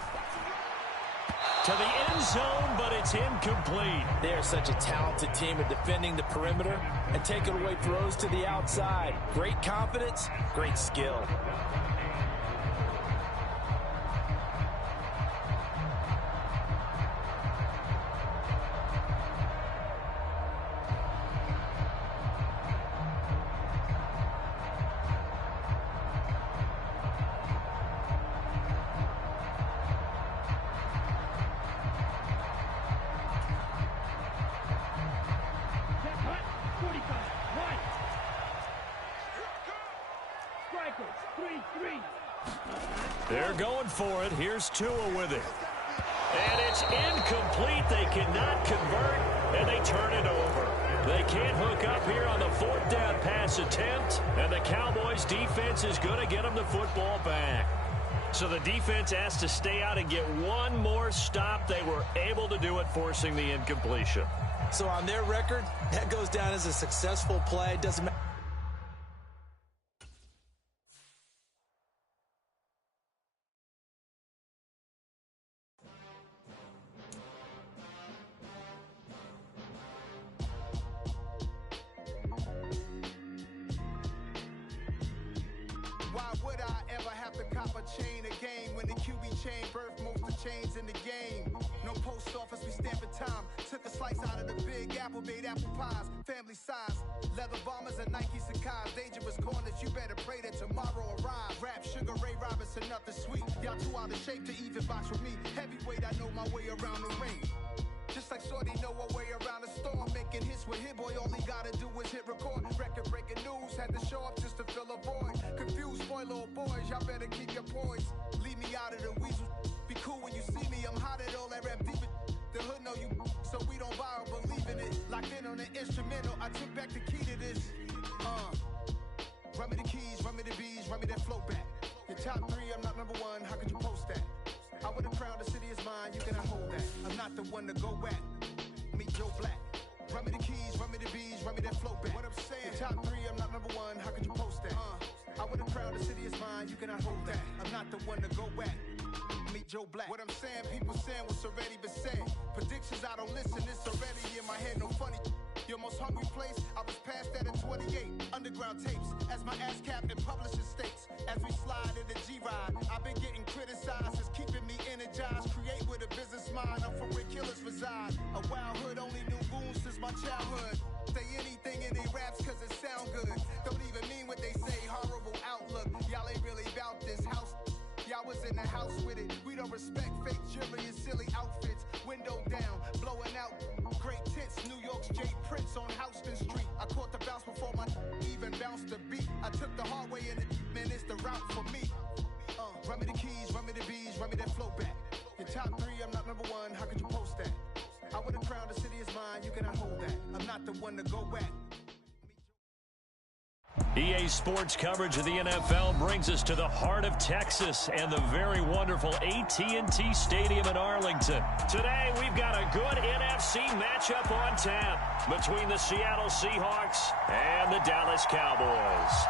To the end zone, but it's incomplete. They are such a talented team at defending the perimeter and taking away throws to the outside. Great confidence, great skill. They're going for it. Here's Tua with it. And it's incomplete. They cannot convert, and they turn it over. They can't hook up here on the 4th down pass attempt, and the Cowboys defense is going to get them the football back. So the defense asked to stay out and get one more stop. They were able to do it, forcing the incompletion. So on their record, that goes down as a successful play. Doesn't matter. Why would I ever have to cop a chain again when the QB chain birthed most of the chains in the game? No post office, we stamping time. Took a slice out of the big apple, made apple pies, family size. Leather bombers and Nike Sacai's. Dangerous corners, you better pray that tomorrow arrives. Rap, Sugar Ray Robinson, nothing sweet. Y'all too out of shape to even box with me. Heavyweight, I know my way around the ring. Just like Shorty know her way around the storm. Making hits with Hit Boy, all he gotta do is hit record. Record breaking news, had to show up just to fill a void. Confused, spoiled little boys, y'all better keep your poise. Leave me out of the weasel. Be cool when you see me, I'm hot at all that rap deep. The hood know you, so we don't borrow, believe in it. Locked in on the instrumental, I took back the key to this. Run me the keys, run me the bees, run me that flow back. Your top 3, I'm not number 1, how could you post that? I would have crowned the city is mine, you cannot hold that. I'm not the one to go at. Meet Joe Black. Run me the keys, run me the bees, run me that flow back. What I'm saying, your top 3, I'm not number 1, how could you post that? I would have crowned the city is mine, you cannot hold that. I'm not the one to go at. Meet Joe Black. What I'm saying, people saying what's already been said. Predictions, I don't listen, it's already in my head, no funny. Your most hungry place, I was past that at 28. Underground tapes, as my ass cap in publishing states. As we slide in the G-Ride, I've been getting criticized, it's keeping me energized. Create with a business mind, I'm from where killers reside. A wild hood, only knew goons since my childhood. Say anything in they raps cause it sound good. Don't even mean what they say, horrible outlook. Y'all ain't really about this house. Y'all was in the house with it. We don't respect fake jewelry and silly outfits. Window down, blowing out. Great tits, New York's J. Prince on Houston Street. I caught the bounce before my even bounced the beat. I took the hard way in it, man, it's the route for me. Run me the keys, run me the bees, run me that flow back. Your top 3, I'm not number 1, how could you post that? I would have crowned the city is mine, you cannot hold that. I'm not the one to go at. EA Sports coverage of the NFL brings us to the heart of Texas and the very wonderful AT&T Stadium in Arlington. Today, we've got a good NFC matchup on tap between the Seattle Seahawks and the Dallas Cowboys.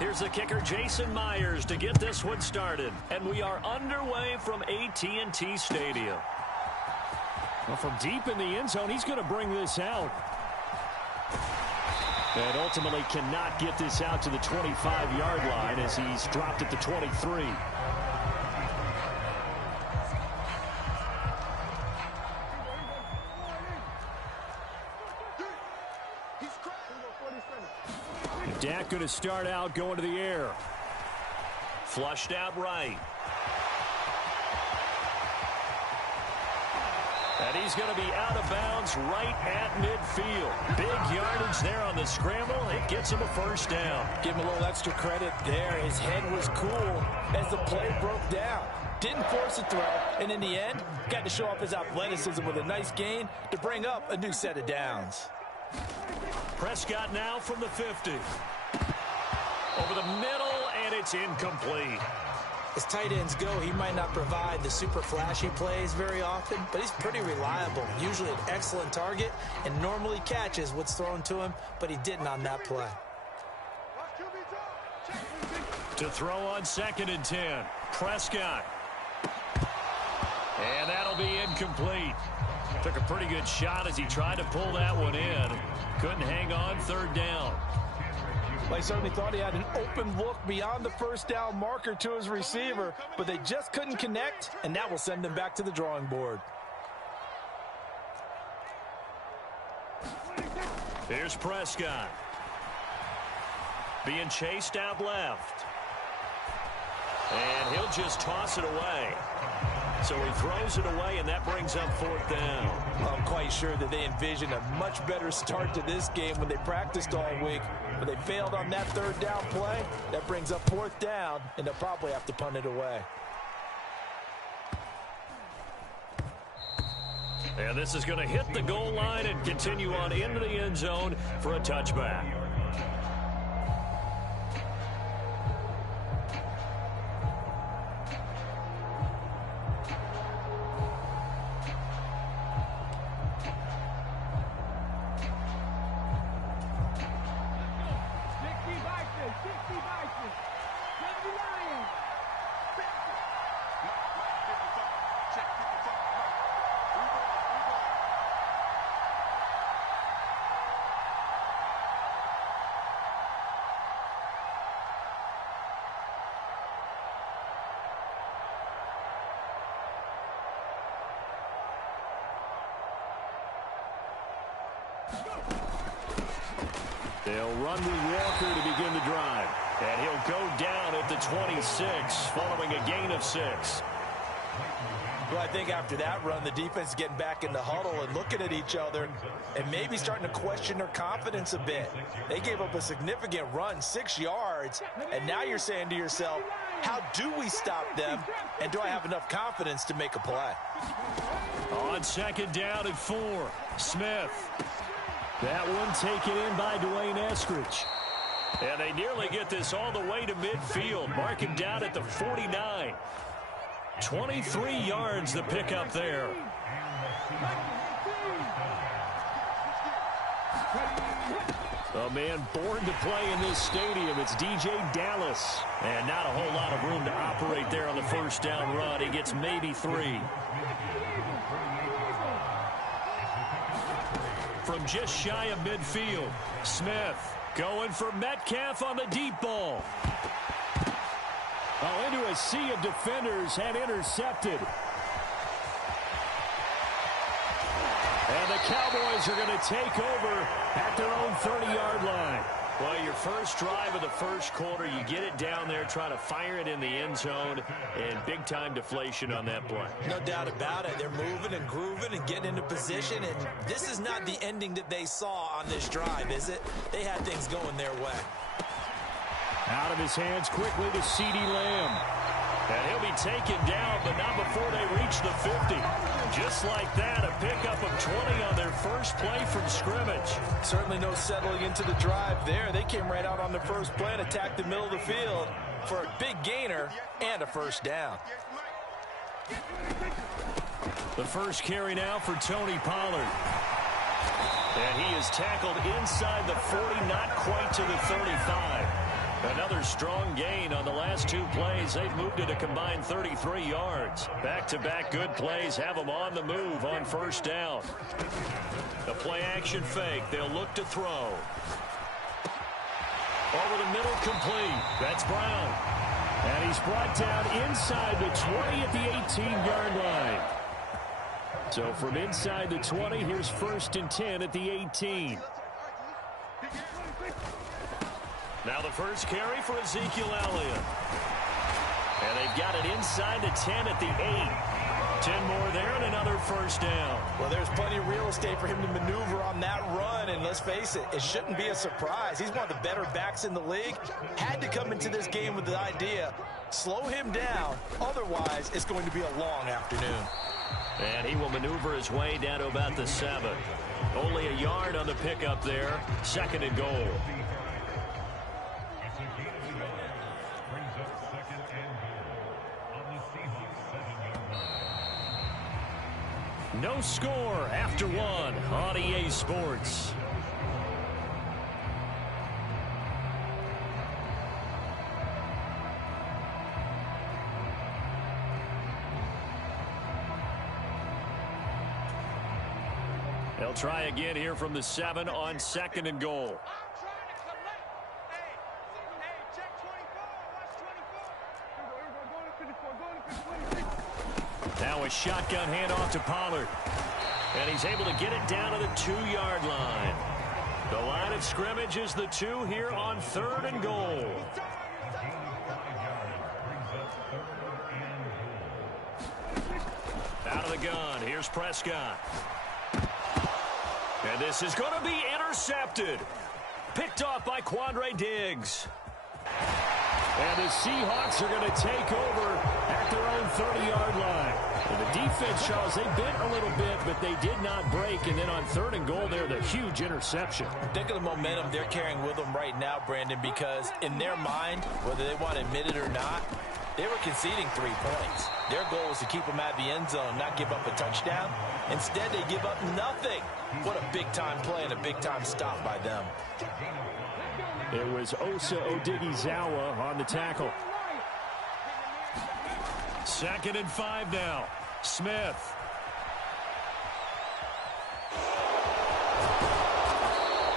Here's the kicker, Jason Myers, to get this one started. And we are underway from AT&T Stadium. Well, from deep in the end zone, he's going to bring this out. And ultimately cannot get this out to the 25-yard line as he's dropped at the 23. Dak going to start out going to the air. Flushed out right. And he's going to be out of bounds right at midfield. Big yardage there on the scramble. It gets him a first down. Give him a little extra credit there. His head was cool as the play broke down. Didn't force a throw, and in the end, got to show off his athleticism with a nice gain to bring up a new set of downs. Prescott now from the 50. Over the middle, and it's incomplete. As tight ends go, he might not provide the super flashy plays very often, but he's pretty reliable. Usually an excellent target and normally catches what's thrown to him, but he didn't on that play. To throw on 2nd and 10. Prescott. And that'll be incomplete. Took a pretty good shot as he tried to pull that one in. Couldn't hang on, 3rd down. Well, he certainly thought he had an open look beyond the first down marker to his receiver, but they just couldn't connect, and that will send them back to the drawing board. Here's Prescott. Being chased out left. And he'll just toss it away. So he throws it away, and that brings up 4th down. I'm quite sure that they envisioned a much better start to this game when they practiced all week. But they failed on that 3rd down play. That brings up 4th down, and they'll probably have to punt it away. And this is going to hit the goal line and continue on into the end zone for a touchback. They'll run with Walker to begin the drive. And he'll go down at the 26 following a gain of 6. Well, I think after that run, the defense is getting back in the huddle and looking at each other and maybe starting to question their confidence a bit. They gave up a significant run, 6 yards, and now you're saying to yourself, how do we stop them, and do I have enough confidence to make a play? On 2nd down and 4, Smith. That one taken in by Dwayne Eskridge. And they nearly get this all the way to midfield. Mark him down at the 49. 23 yards the pickup there. A man born to play in this stadium. It's DJ Dallas. And not a whole lot of room to operate there on the 1st down run. He gets maybe 3. From just shy of midfield, Smith going for Metcalf on the deep ball. Oh, into a sea of defenders and intercepted. And the Cowboys are going to take over at their own 30-yard line. Well, your first drive of the first quarter, you get it down there, try to fire it in the end zone, and big-time deflation on that play. No doubt about it. They're moving and grooving and getting into position, and this is not the ending that they saw on this drive, is it? They had things going their way. Out of his hands quickly to CeeDee Lamb. And he'll be taken down, but not before they reach the 50. Just like that, a pickup of 20 on their first play from scrimmage. Certainly no settling into the drive there. They came right out on the first play and attacked the middle of the field for a big gainer and a 1st down. The first carry now for Tony Pollard. And he is tackled inside the 40, not quite to the 35. Another strong gain on the last 2 plays. They've moved it a combined 33 yards. Back-to-back good plays have them on the move on 1st down. The play-action fake. They'll look to throw. Over the middle, complete. That's Brown. And he's brought down inside the 20 at the 18-yard line. So from inside the 20, here's 1st and 10 at the 18. Now the first carry for Ezekiel Elliott. And they've got it inside the 10 at the 8. 10 more there and another 1st down. Well, there's plenty of real estate for him to maneuver on that run, and let's face it, it shouldn't be a surprise. He's one of the better backs in the league. Had to come into this game with the idea, slow him down, otherwise it's going to be a long afternoon. And he will maneuver his way down to about the 7. Only a yard on the pickup there. 2nd and goal. No score after 1 on EA Sports. They'll try again here from the 7 on 2nd and goal. Now a shotgun handoff to Pollard. And he's able to get it down to the 2-yard line. The line of scrimmage is the 2 here on 3rd and goal. gun. Here's Prescott. And this is going to be intercepted. Picked off by Quandre Diggs. And the Seahawks are going to take over at their own 30-yard line. And the defense, Charles, they bent a little bit, but they did not break. And then on 3rd and goal there, the huge interception. Think of the momentum they're carrying with them right now, Brandon, because in their mind, whether they want to admit it or not, they were conceding 3 points. Their goal was to keep them out of the end zone, not give up a touchdown. Instead, they give up nothing. What a big-time play and a big-time stop by them. It was Osa Odighizuwa on the tackle. 2nd and 5 now. Smith.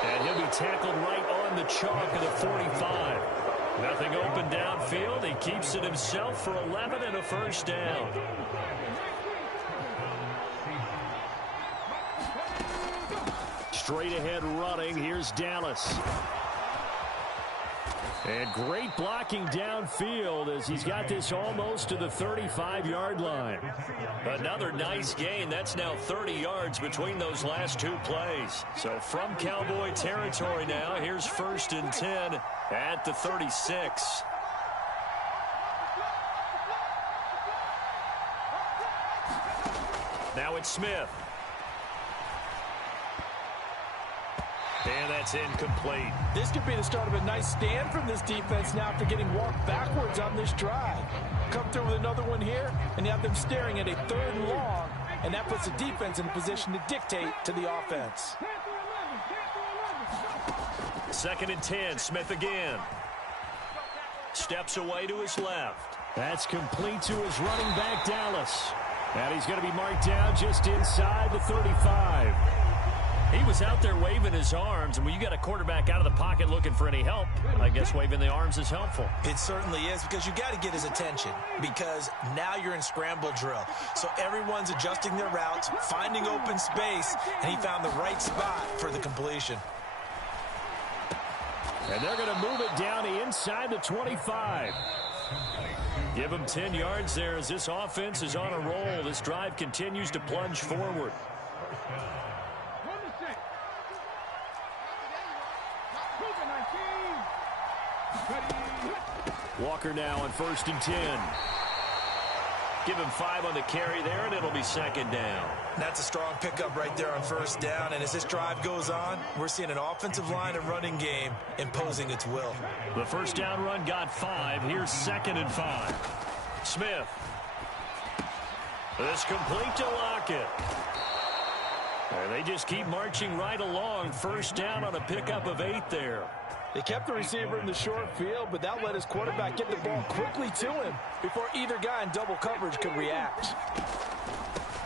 And he'll be tackled right on the chalk of the 45. Nothing open downfield. He keeps it himself for 11 and a first down. Straight ahead running. Here's Dallas. And great blocking downfield as he's got this almost to the 35-yard line. Another nice gain. That's now 30 yards between those last 2 plays. So from Cowboy territory now, here's 1st and 10 at the 36. Now it's Smith. And that's incomplete. This could be the start of a nice stand from this defense now after getting walked backwards on this drive. Come through with another one here, and you have them staring at a 3rd and long, and that puts the defense in a position to dictate to the offense. 2nd and 10, Smith again. Steps away to his left. That's complete to his running back, Dallas. And he's going to be marked down just inside the 35. He was out there waving his arms, and when you got a quarterback out of the pocket looking for any help, I guess waving the arms is helpful. It certainly is, because you got to get his attention, because now you're in scramble drill. So everyone's adjusting their routes, finding open space, and he found the right spot for the completion. And they're going to move it down inside the 25. Give him 10 yards there as this offense is on a roll. This drive continues to plunge forward. Walker now on 1st and 10. Give him 5 on the carry there, and it'll be 2nd down. That's a strong pickup right there on 1st down, and as this drive goes on, we're seeing an offensive line and running game imposing its will. The 1st down run got 5. Here's 2nd and 5. Smith. This complete to Lockett. And they just keep marching right along. 1st down on a pickup of 8 there. They kept the receiver in the short field, but that let his quarterback get the ball quickly to him before either guy in double coverage could react.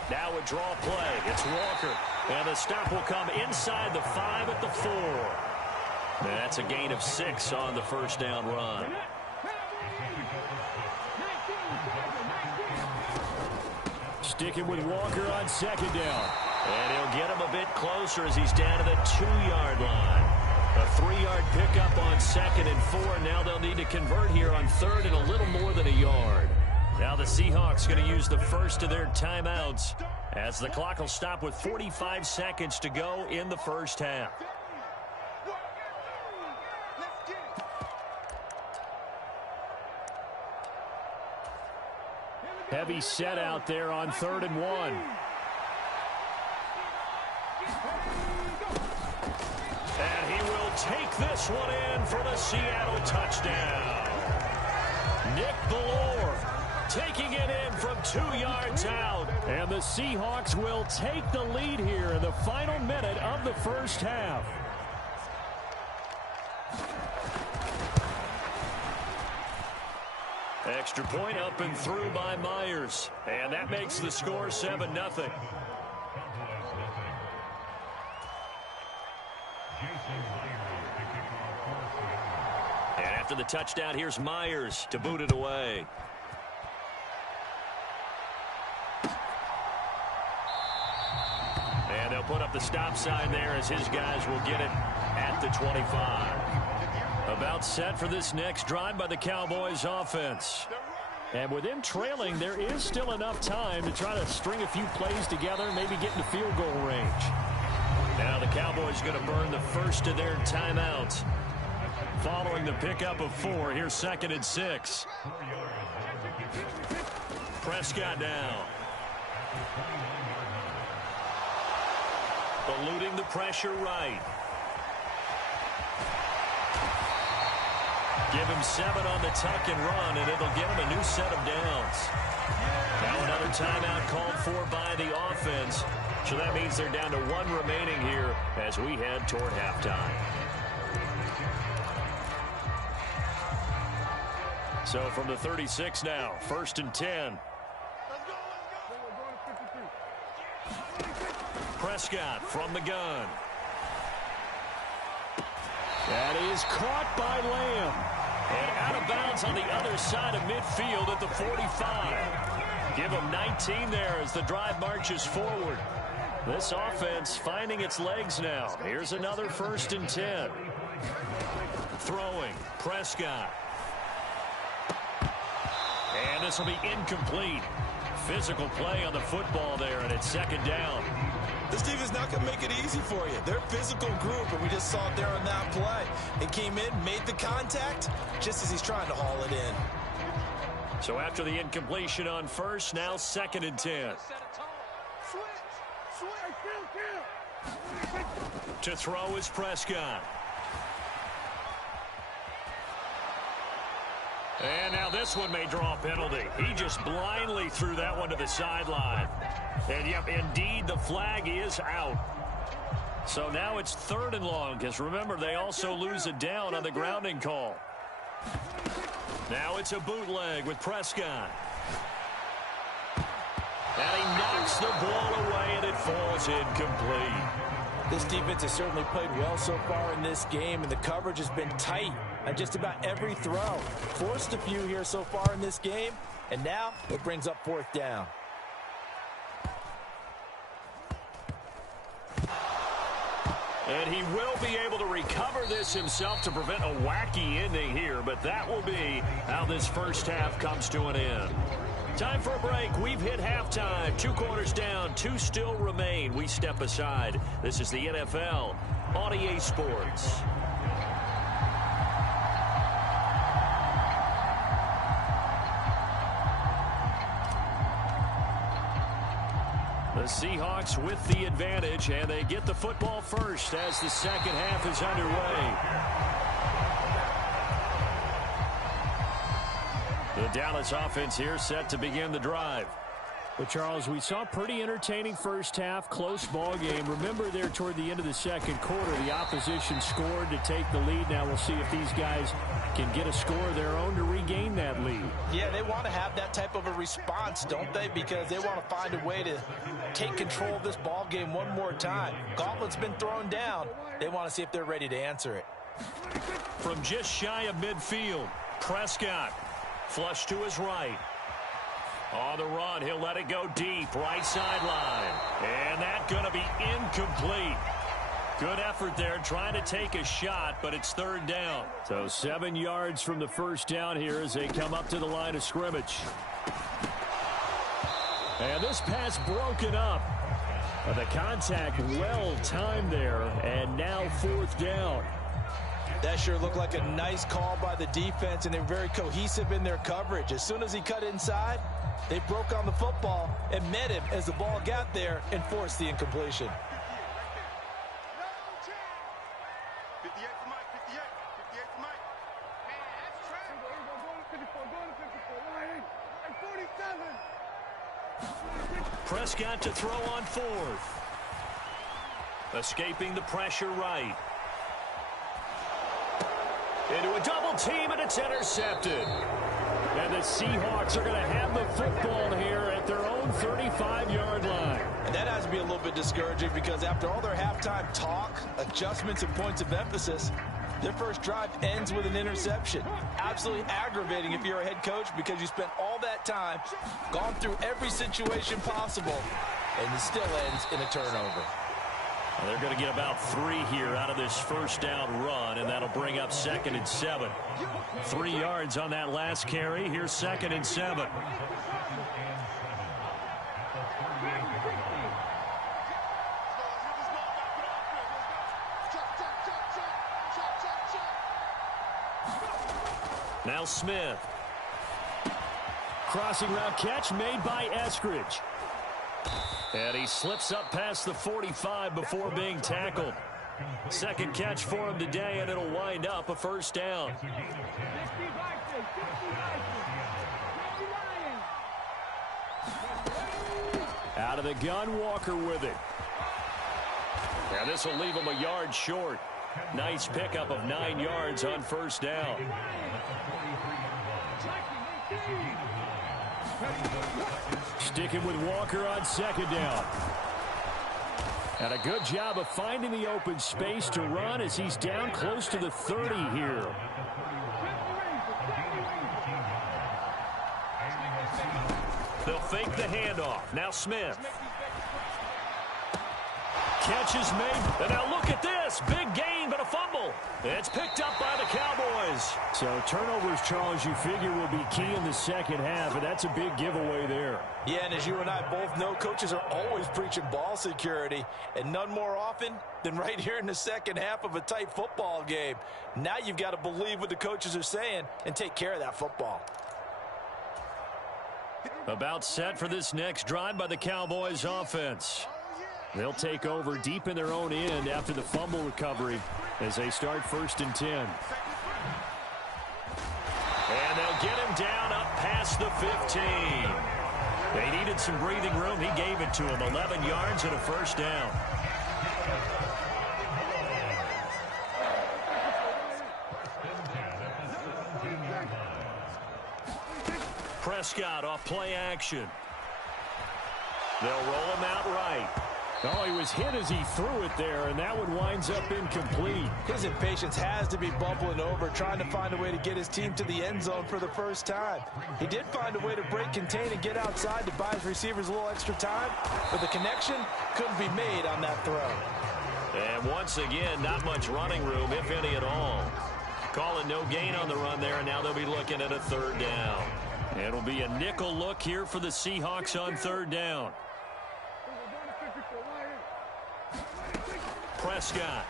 Now a draw play. It's Walker. And the stop will come inside the 5 at the 4. That's a gain of 6 on the 1st down run. Sticking with Walker on 2nd down. And he'll get him a bit closer as he's down to the 2-yard line. A 3-yard pickup on 2nd and 4. Now they'll need to convert here on 3rd and a little more than a yard. Now the Seahawks going to use the first of their timeouts as the clock will stop with 45 seconds to go in the 1st half. Heavy set out there on 3rd and 1. And he will take this one in for the Seattle touchdown. Nick Bellore taking it in from 2 yards out. And the Seahawks will take the lead here in the final minute of the 1st half. Extra point up and through by Myers. And that makes the score 7-0. And after the touchdown, here's Myers to boot it away. And they'll put up the stop sign there as his guys will get it at the 25. About set for this next drive by the Cowboys offense. And with them trailing, there is still enough time to try to string a few plays together and maybe get into field goal range. Now the Cowboys going to burn the first of their timeouts. Following the pickup of 4, here's 2nd and 6. Prescott now. Eluding the pressure right. Give him 7 on the tuck and run, and it'll get him a new set of downs. Now another timeout called for by the offense. So that means they're down to 1 remaining here as we head toward halftime. So from the 36 now, 1st and 10. Prescott from the gun. That is caught by Lamb. And out of bounds on the other side of midfield at the 45. Give him 19 there as the drive marches forward. This offense finding its legs now. Here's another 1st and 10. Throwing, Prescott. And this will be incomplete. Physical play on the football there, and it's 2nd down. This defense not going to make it easy for you. They're a physical group, and we just saw it there on that play. It came in, made the contact, just as he's trying to haul it in. So after the incompletion on 1st, now 2nd and 10. To throw is Prescott. And now this one may draw a penalty. He just blindly threw that one to the sideline. And, yep, indeed, the flag is out. So now it's 3rd and long, because remember, they also lose a down on the grounding call. Now it's a bootleg with Prescott. And he knocks the ball away, and it falls incomplete. This defense has certainly played well so far in this game, and the coverage has been tight on just about every throw. Forced a few here so far in this game, and now it brings up 4th down. And he will be able to recover this himself to prevent a wacky ending here, but that will be how this first half comes to an end. Time for a break. We've hit halftime. 2 quarters down, 2 still remain. We step aside. This is the NFL on EA Sports. The Seahawks with the advantage, and they get the football first as the second half is underway. The Dallas offense here set to begin the drive. But, Charles, we saw a pretty entertaining first half, close ball game. Remember there toward the end of the second quarter, the opposition scored to take the lead. Now we'll see if these guys can get a score of their own to regain that lead. Yeah, they want to have that type of a response, don't they? Because they want to find a way to take control of this ball game one more time. Gauntlet's been thrown down. They want to see if they're ready to answer it. From just shy of midfield, Prescott flush to his right. On the run, he'll let it go deep, right sideline. And that's going to be incomplete. Good effort there, trying to take a shot, but it's 3rd down. So 7 yards from the first down here as they come up to the line of scrimmage. And this pass broken up. The contact well timed there, and now 4th down. That sure looked like a nice call by the defense, and they're very cohesive in their coverage. As soon as he cut inside, they broke on the football and met him as the ball got there and forced the incompletion. Prescott to throw on 4th. Escaping the pressure right. Into a double team, and it's intercepted. And the Seahawks are going to have the football here at their own 35-yard line. And that has to be a little bit discouraging because after all their halftime talk, adjustments, and points of emphasis, their first drive ends with an interception. Absolutely aggravating if you're a head coach because you spent all that time, gone through every situation possible, and it still ends in a turnover. They're going to get about 3 here out of this first down run, and that'll bring up 2nd and 7. 3 yards on that last carry. Here's 2nd and 7. Now Smith. Crossing route catch made by Eskridge. And he slips up past the 45 before being tackled. Second catch for him today, and it'll wind up a first down. Out of the gun, Walker with it. And this will leave him a yard short. Nice pickup of 9 yards on first down. Sticking with Walker on second down. And a good job of finding the open space to run as he's down close to the 30 here. They'll fake the handoff. Now Smith. Catch is made. And now look at this. Big gain, but a fumble. It's picked up by the Cowboys. So turnovers, Charles, you figure will be key in the second half, and that's a big giveaway there. Yeah, and as you and I both know, coaches are always preaching ball security, and none more often than right here in the second half of a tight football game. Now you've got to believe what the coaches are saying and take care of that football. About set for this next drive by the Cowboys offense. They'll take over deep in their own end after the fumble recovery as they start 1st and 10. And they'll get him down up past the 15. They needed some breathing room. He gave it to him. 11 yards and a first down. Prescott off play action. They'll roll him out right. Oh, he was hit as he threw it there, and that one winds up incomplete. His impatience has to be bubbling over, trying to find a way to get his team to the end zone for the first time. He did find a way to break contain and get outside to buy his receivers a little extra time, but the connection couldn't be made on that throw. And once again, not much running room, if any at all. Calling no gain on the run there, and now they'll be looking at a 3rd down. It'll be a nickel look here for the Seahawks on 3rd down. Prescott.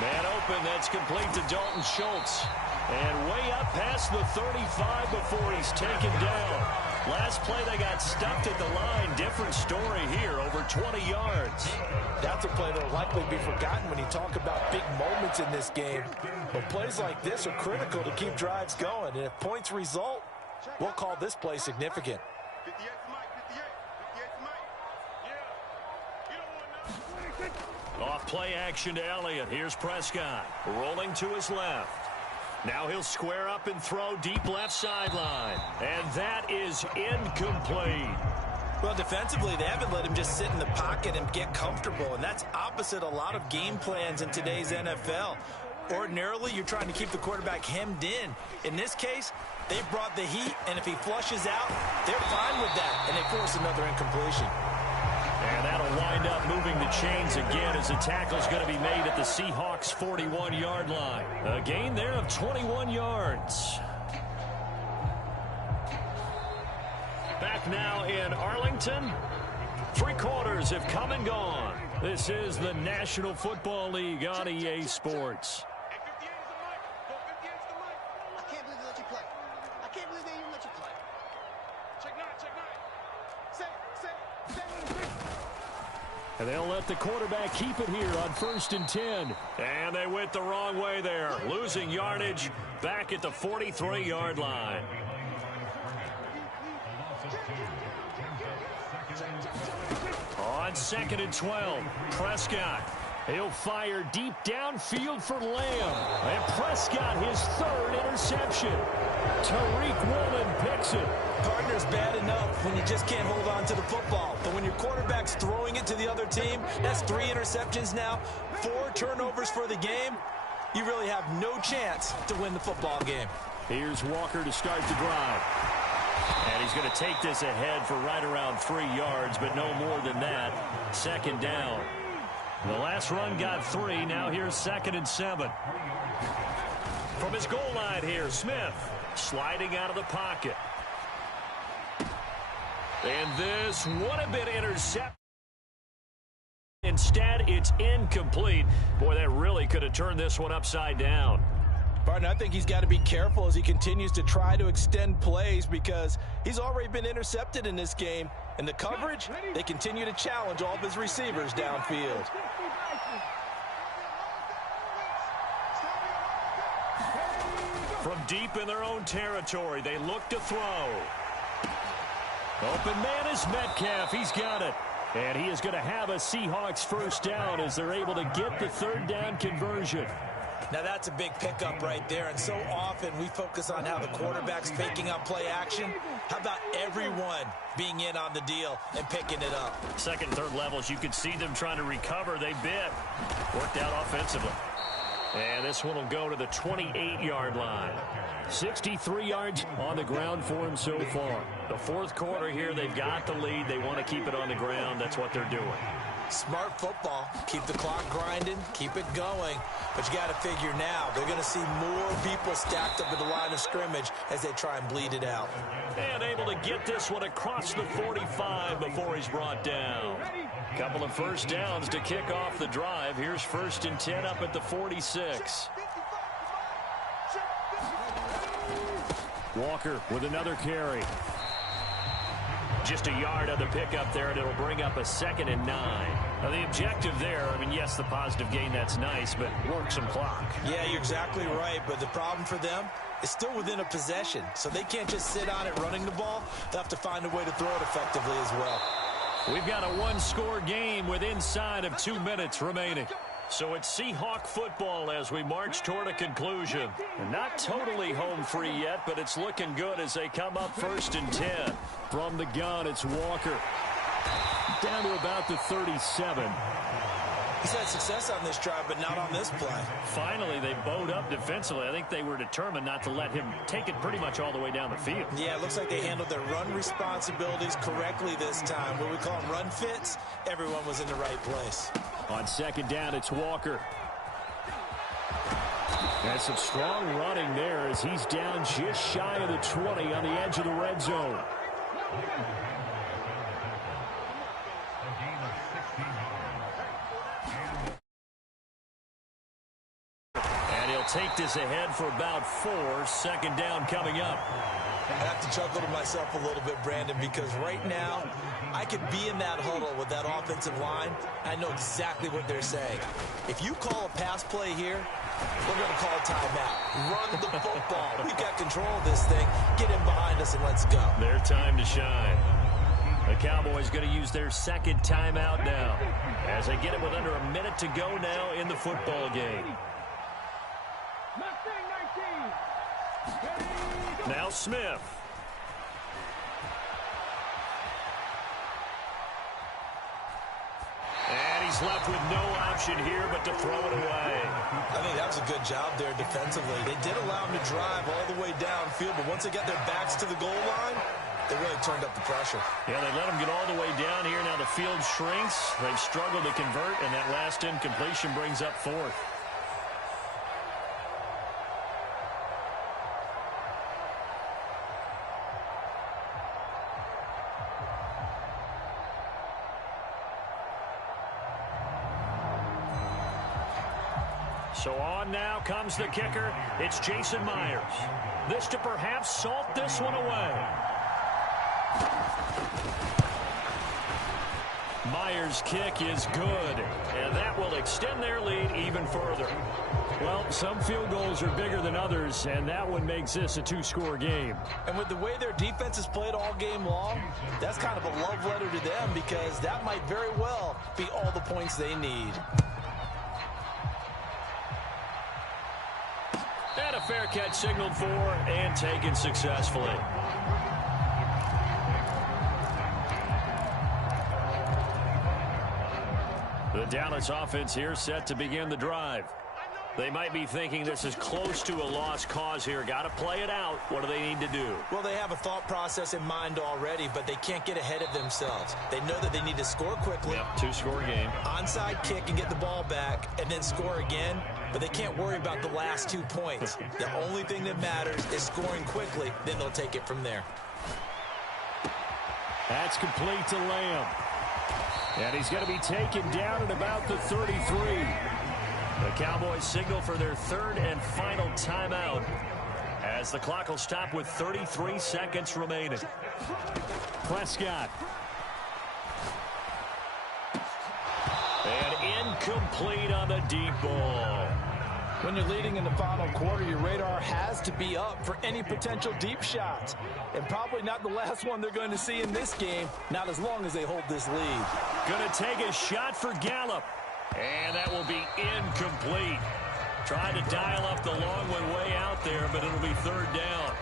Man open, that's complete to Dalton Schultz. And way up past the 35 before he's taken down. Last play they got stuffed at the line. Different story here, over 20 yards. That's a play that will likely be forgotten when you talk about big moments in this game. But plays like this are critical to keep drives going. And if points result, we'll call this play significant. Off play action to Elliott. Here's Prescott rolling to his left. Now he'll square up and throw deep left sideline. And that is incomplete. Well, defensively, they haven't let him just sit in the pocket and get comfortable, and that's opposite a lot of game plans in today's NFL. Ordinarily, you're trying to keep the quarterback hemmed in. In this case, they brought the heat, and if he flushes out, they're fine with that, and they force another incompletion. And that'll wind up moving the chains again as the tackle's going to be made at the Seahawks' 41-yard line. A gain there of 21 yards. Back now in Arlington. 3 quarters have come and gone. This is the National Football League on EA Sports. And they'll let the quarterback keep it here on 1st and 10. And they went the wrong way there. Losing yardage back at the 43-yard line. On 2nd and 12, Prescott. He'll fire deep downfield for Lamb. And Prescott, his 3rd interception. Tariq Woolen picks it. Partner's bad enough when you just can't hold on to the football. But when your quarterback's throwing it to the other team, that's 3 interceptions now, 4 turnovers for the game. You really have no chance to win the football game. Here's Walker to start the drive. And he's going to take this ahead for right around 3 yards, but no more than that. 2nd down. The last run got 3. Now here's 2nd and 7. From his goal line here, Smith sliding out of the pocket. And this would have been intercepted. Instead, it's incomplete. Boy, that really could have turned this one upside down. Barton, I think he's got to be careful as he continues to try to extend plays because he's already been intercepted in this game. And the coverage, they continue to challenge all of his receivers downfield. From deep in their own territory, they look to throw. Open man is Metcalf. He's got it. And he is going to have a Seahawks first down as they're able to get the 3rd down conversion. Now that's a big pickup right there, and so often we focus on how the quarterback's faking out play action. How about everyone being in on the deal and picking it up? 2nd and 3rd levels, you could see them trying to recover. They bit. Worked out offensively. And this one will go to the 28-yard line. 63 yards on the ground for him so far. The 4th quarter here, they've got the lead. They want to keep it on the ground. That's what they're doing. Smart football. Keep the clock grinding. Keep it going. But you got to figure now, they're going to see more people stacked up at the line of scrimmage as they try and bleed it out. And able to get this one across the 45 before he's brought down. Couple of first downs to kick off the drive. Here's 1st and 10 up at the 46. Walker with another carry. Just a yard on the pickup there, and it'll bring up a 2nd and 9. Now, the objective there, I mean, yes, the positive gain, that's nice, but work some clock. Yeah, you're exactly right, but the problem for them is still within a possession, so they can't just sit on it running the ball. They'll have to find a way to throw it effectively as well. We've got a 1-score game with inside of 2 minutes remaining. So it's Seahawk football as we march toward a conclusion. And not totally home free yet, but it's looking good as they come up 1st and 10. From the gun, it's Walker. Down to about the 37. He's had success on this drive, but not on this play. Finally, they bowed up defensively. I think they were determined not to let him take it pretty much all the way down the field. Yeah, it looks like they handled their run responsibilities correctly this time. What we call them run fits, everyone was in the right place. On 2nd down, it's Walker. And some strong running there as he's down just shy of the 20 on the edge of the red zone. And he'll take this ahead for about 4. 2nd down coming up. I have to chuckle to myself a little bit, Brandon, because right now I could be in that huddle with that offensive line. I know exactly what they're saying. If you call a pass play here, we're going to call a timeout. Run the football. We've got control of this thing. Get in behind us and let's go. Their time to shine. The Cowboys going to use their 2nd timeout now as they get it with under a minute to go now in the football game. Now Smith. And he's left with no option here but to throw it away. I think that was a good job there defensively. They did allow him to drive all the way downfield, but once they got their backs to the goal line, they really turned up the pressure. Yeah, they let him get all the way down here. Now the field shrinks. They've struggled to convert, and that last incompletion brings up 4th. So on now comes the kicker. It's Jason Myers. This to perhaps salt this one away. Myers' kick is good, and that will extend their lead even further. Well, some field goals are bigger than others, and that one makes this a 2-score game. And with the way their defense has played all game long, that's kind of a love letter to them because that might very well be all the points they need. And a fair catch signaled for and taken successfully. The Dallas offense here set to begin the drive. They might be thinking this is close to a lost cause here. Got to play it out. What do they need to do? Well, they have a thought process in mind already, but they can't get ahead of themselves. They know that they need to score quickly. Yep, two-score game. Onside kick and get the ball back and then score again, but they can't worry about the last 2 points. The only thing that matters is scoring quickly, then they'll take it from there. That's complete to Lamb. And he's going to be taken down at about the 33. The Cowboys signal for their third and final timeout as the clock will stop with 33 seconds remaining. Prescott. And incomplete on the deep ball. When you're leading in the final quarter, your radar has to be up for any potential deep shots. And probably not the last one they're going to see in this game, not as long as they hold this lead. Going to take a shot for Gallup. And that will be incomplete. Trying to dial up the long one way out there, but it'll be third down.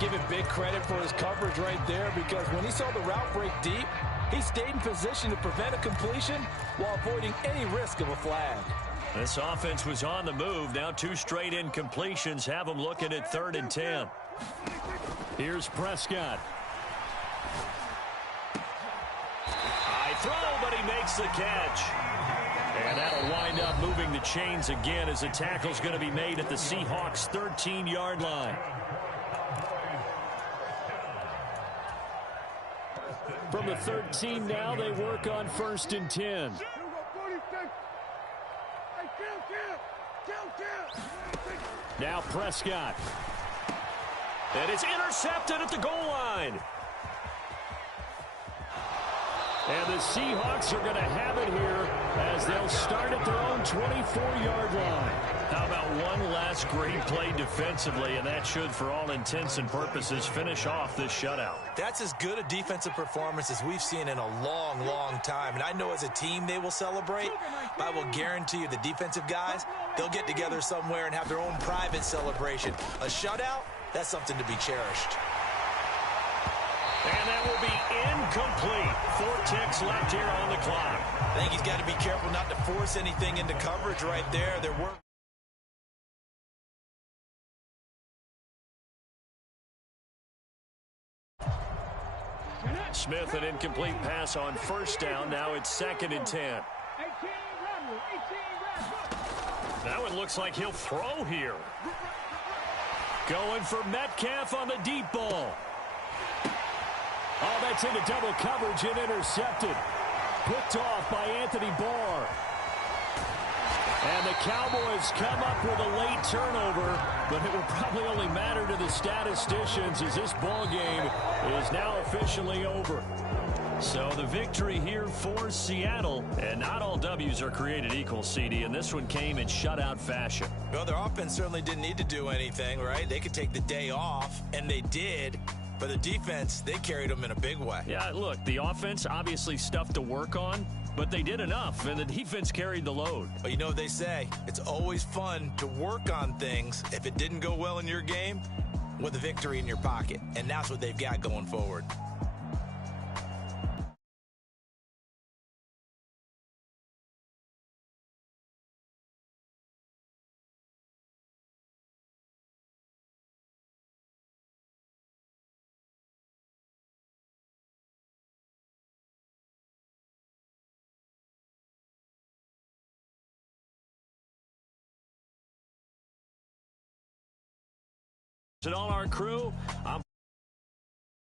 Give him big credit for his coverage right there, because when he saw the route break deep, he stayed in position to prevent a completion while avoiding any risk of a flag. This offense was on the move. Now 2 straight incompletions have them looking at 3rd and 10. Here's Prescott. High throw, but he makes the catch. And that'll wind up moving the chains again as the tackle's going to be made at the Seahawks' 13-yard line. From the 13 now, they work on 1st and 10. Now Prescott. And it's intercepted at the goal line. And the Seahawks are going to have it here as they'll start at their own 24-yard line. How about one last great play defensively, and that should, for all intents and purposes, finish off this shutout. That's as good a defensive performance as we've seen in a long, long time. And I know as a team they will celebrate, but I will guarantee you the defensive guys, they'll get together somewhere and have their own private celebration. A shutout, that's something to be cherished. And that will be incomplete. 4 ticks left here on the clock. I think he's got to be careful not to force anything into coverage right there. There were Smith, an incomplete pass on 1st down. Now it's 2nd and 10. Now it looks like he'll throw here. Going for Metcalf on the deep ball. Oh, that's into double coverage and intercepted. Picked off by Anthony Barr. And the Cowboys come up with a late turnover, but it will probably only matter to the statisticians as this ball game is now officially over. So the victory here for Seattle, and not all W's are created equal, CD, and this one came in shutout fashion. Well, their offense certainly didn't need to do anything, right? They could take the day off, and they did. But the defense, they carried them in a big way. Yeah, look, the offense obviously stuff to work on, but they did enough, and the defense carried the load. But you know what they say, it's always fun to work on things if it didn't go well in your game with a victory in your pocket, and that's what they've got going forward. And all our crew, I'm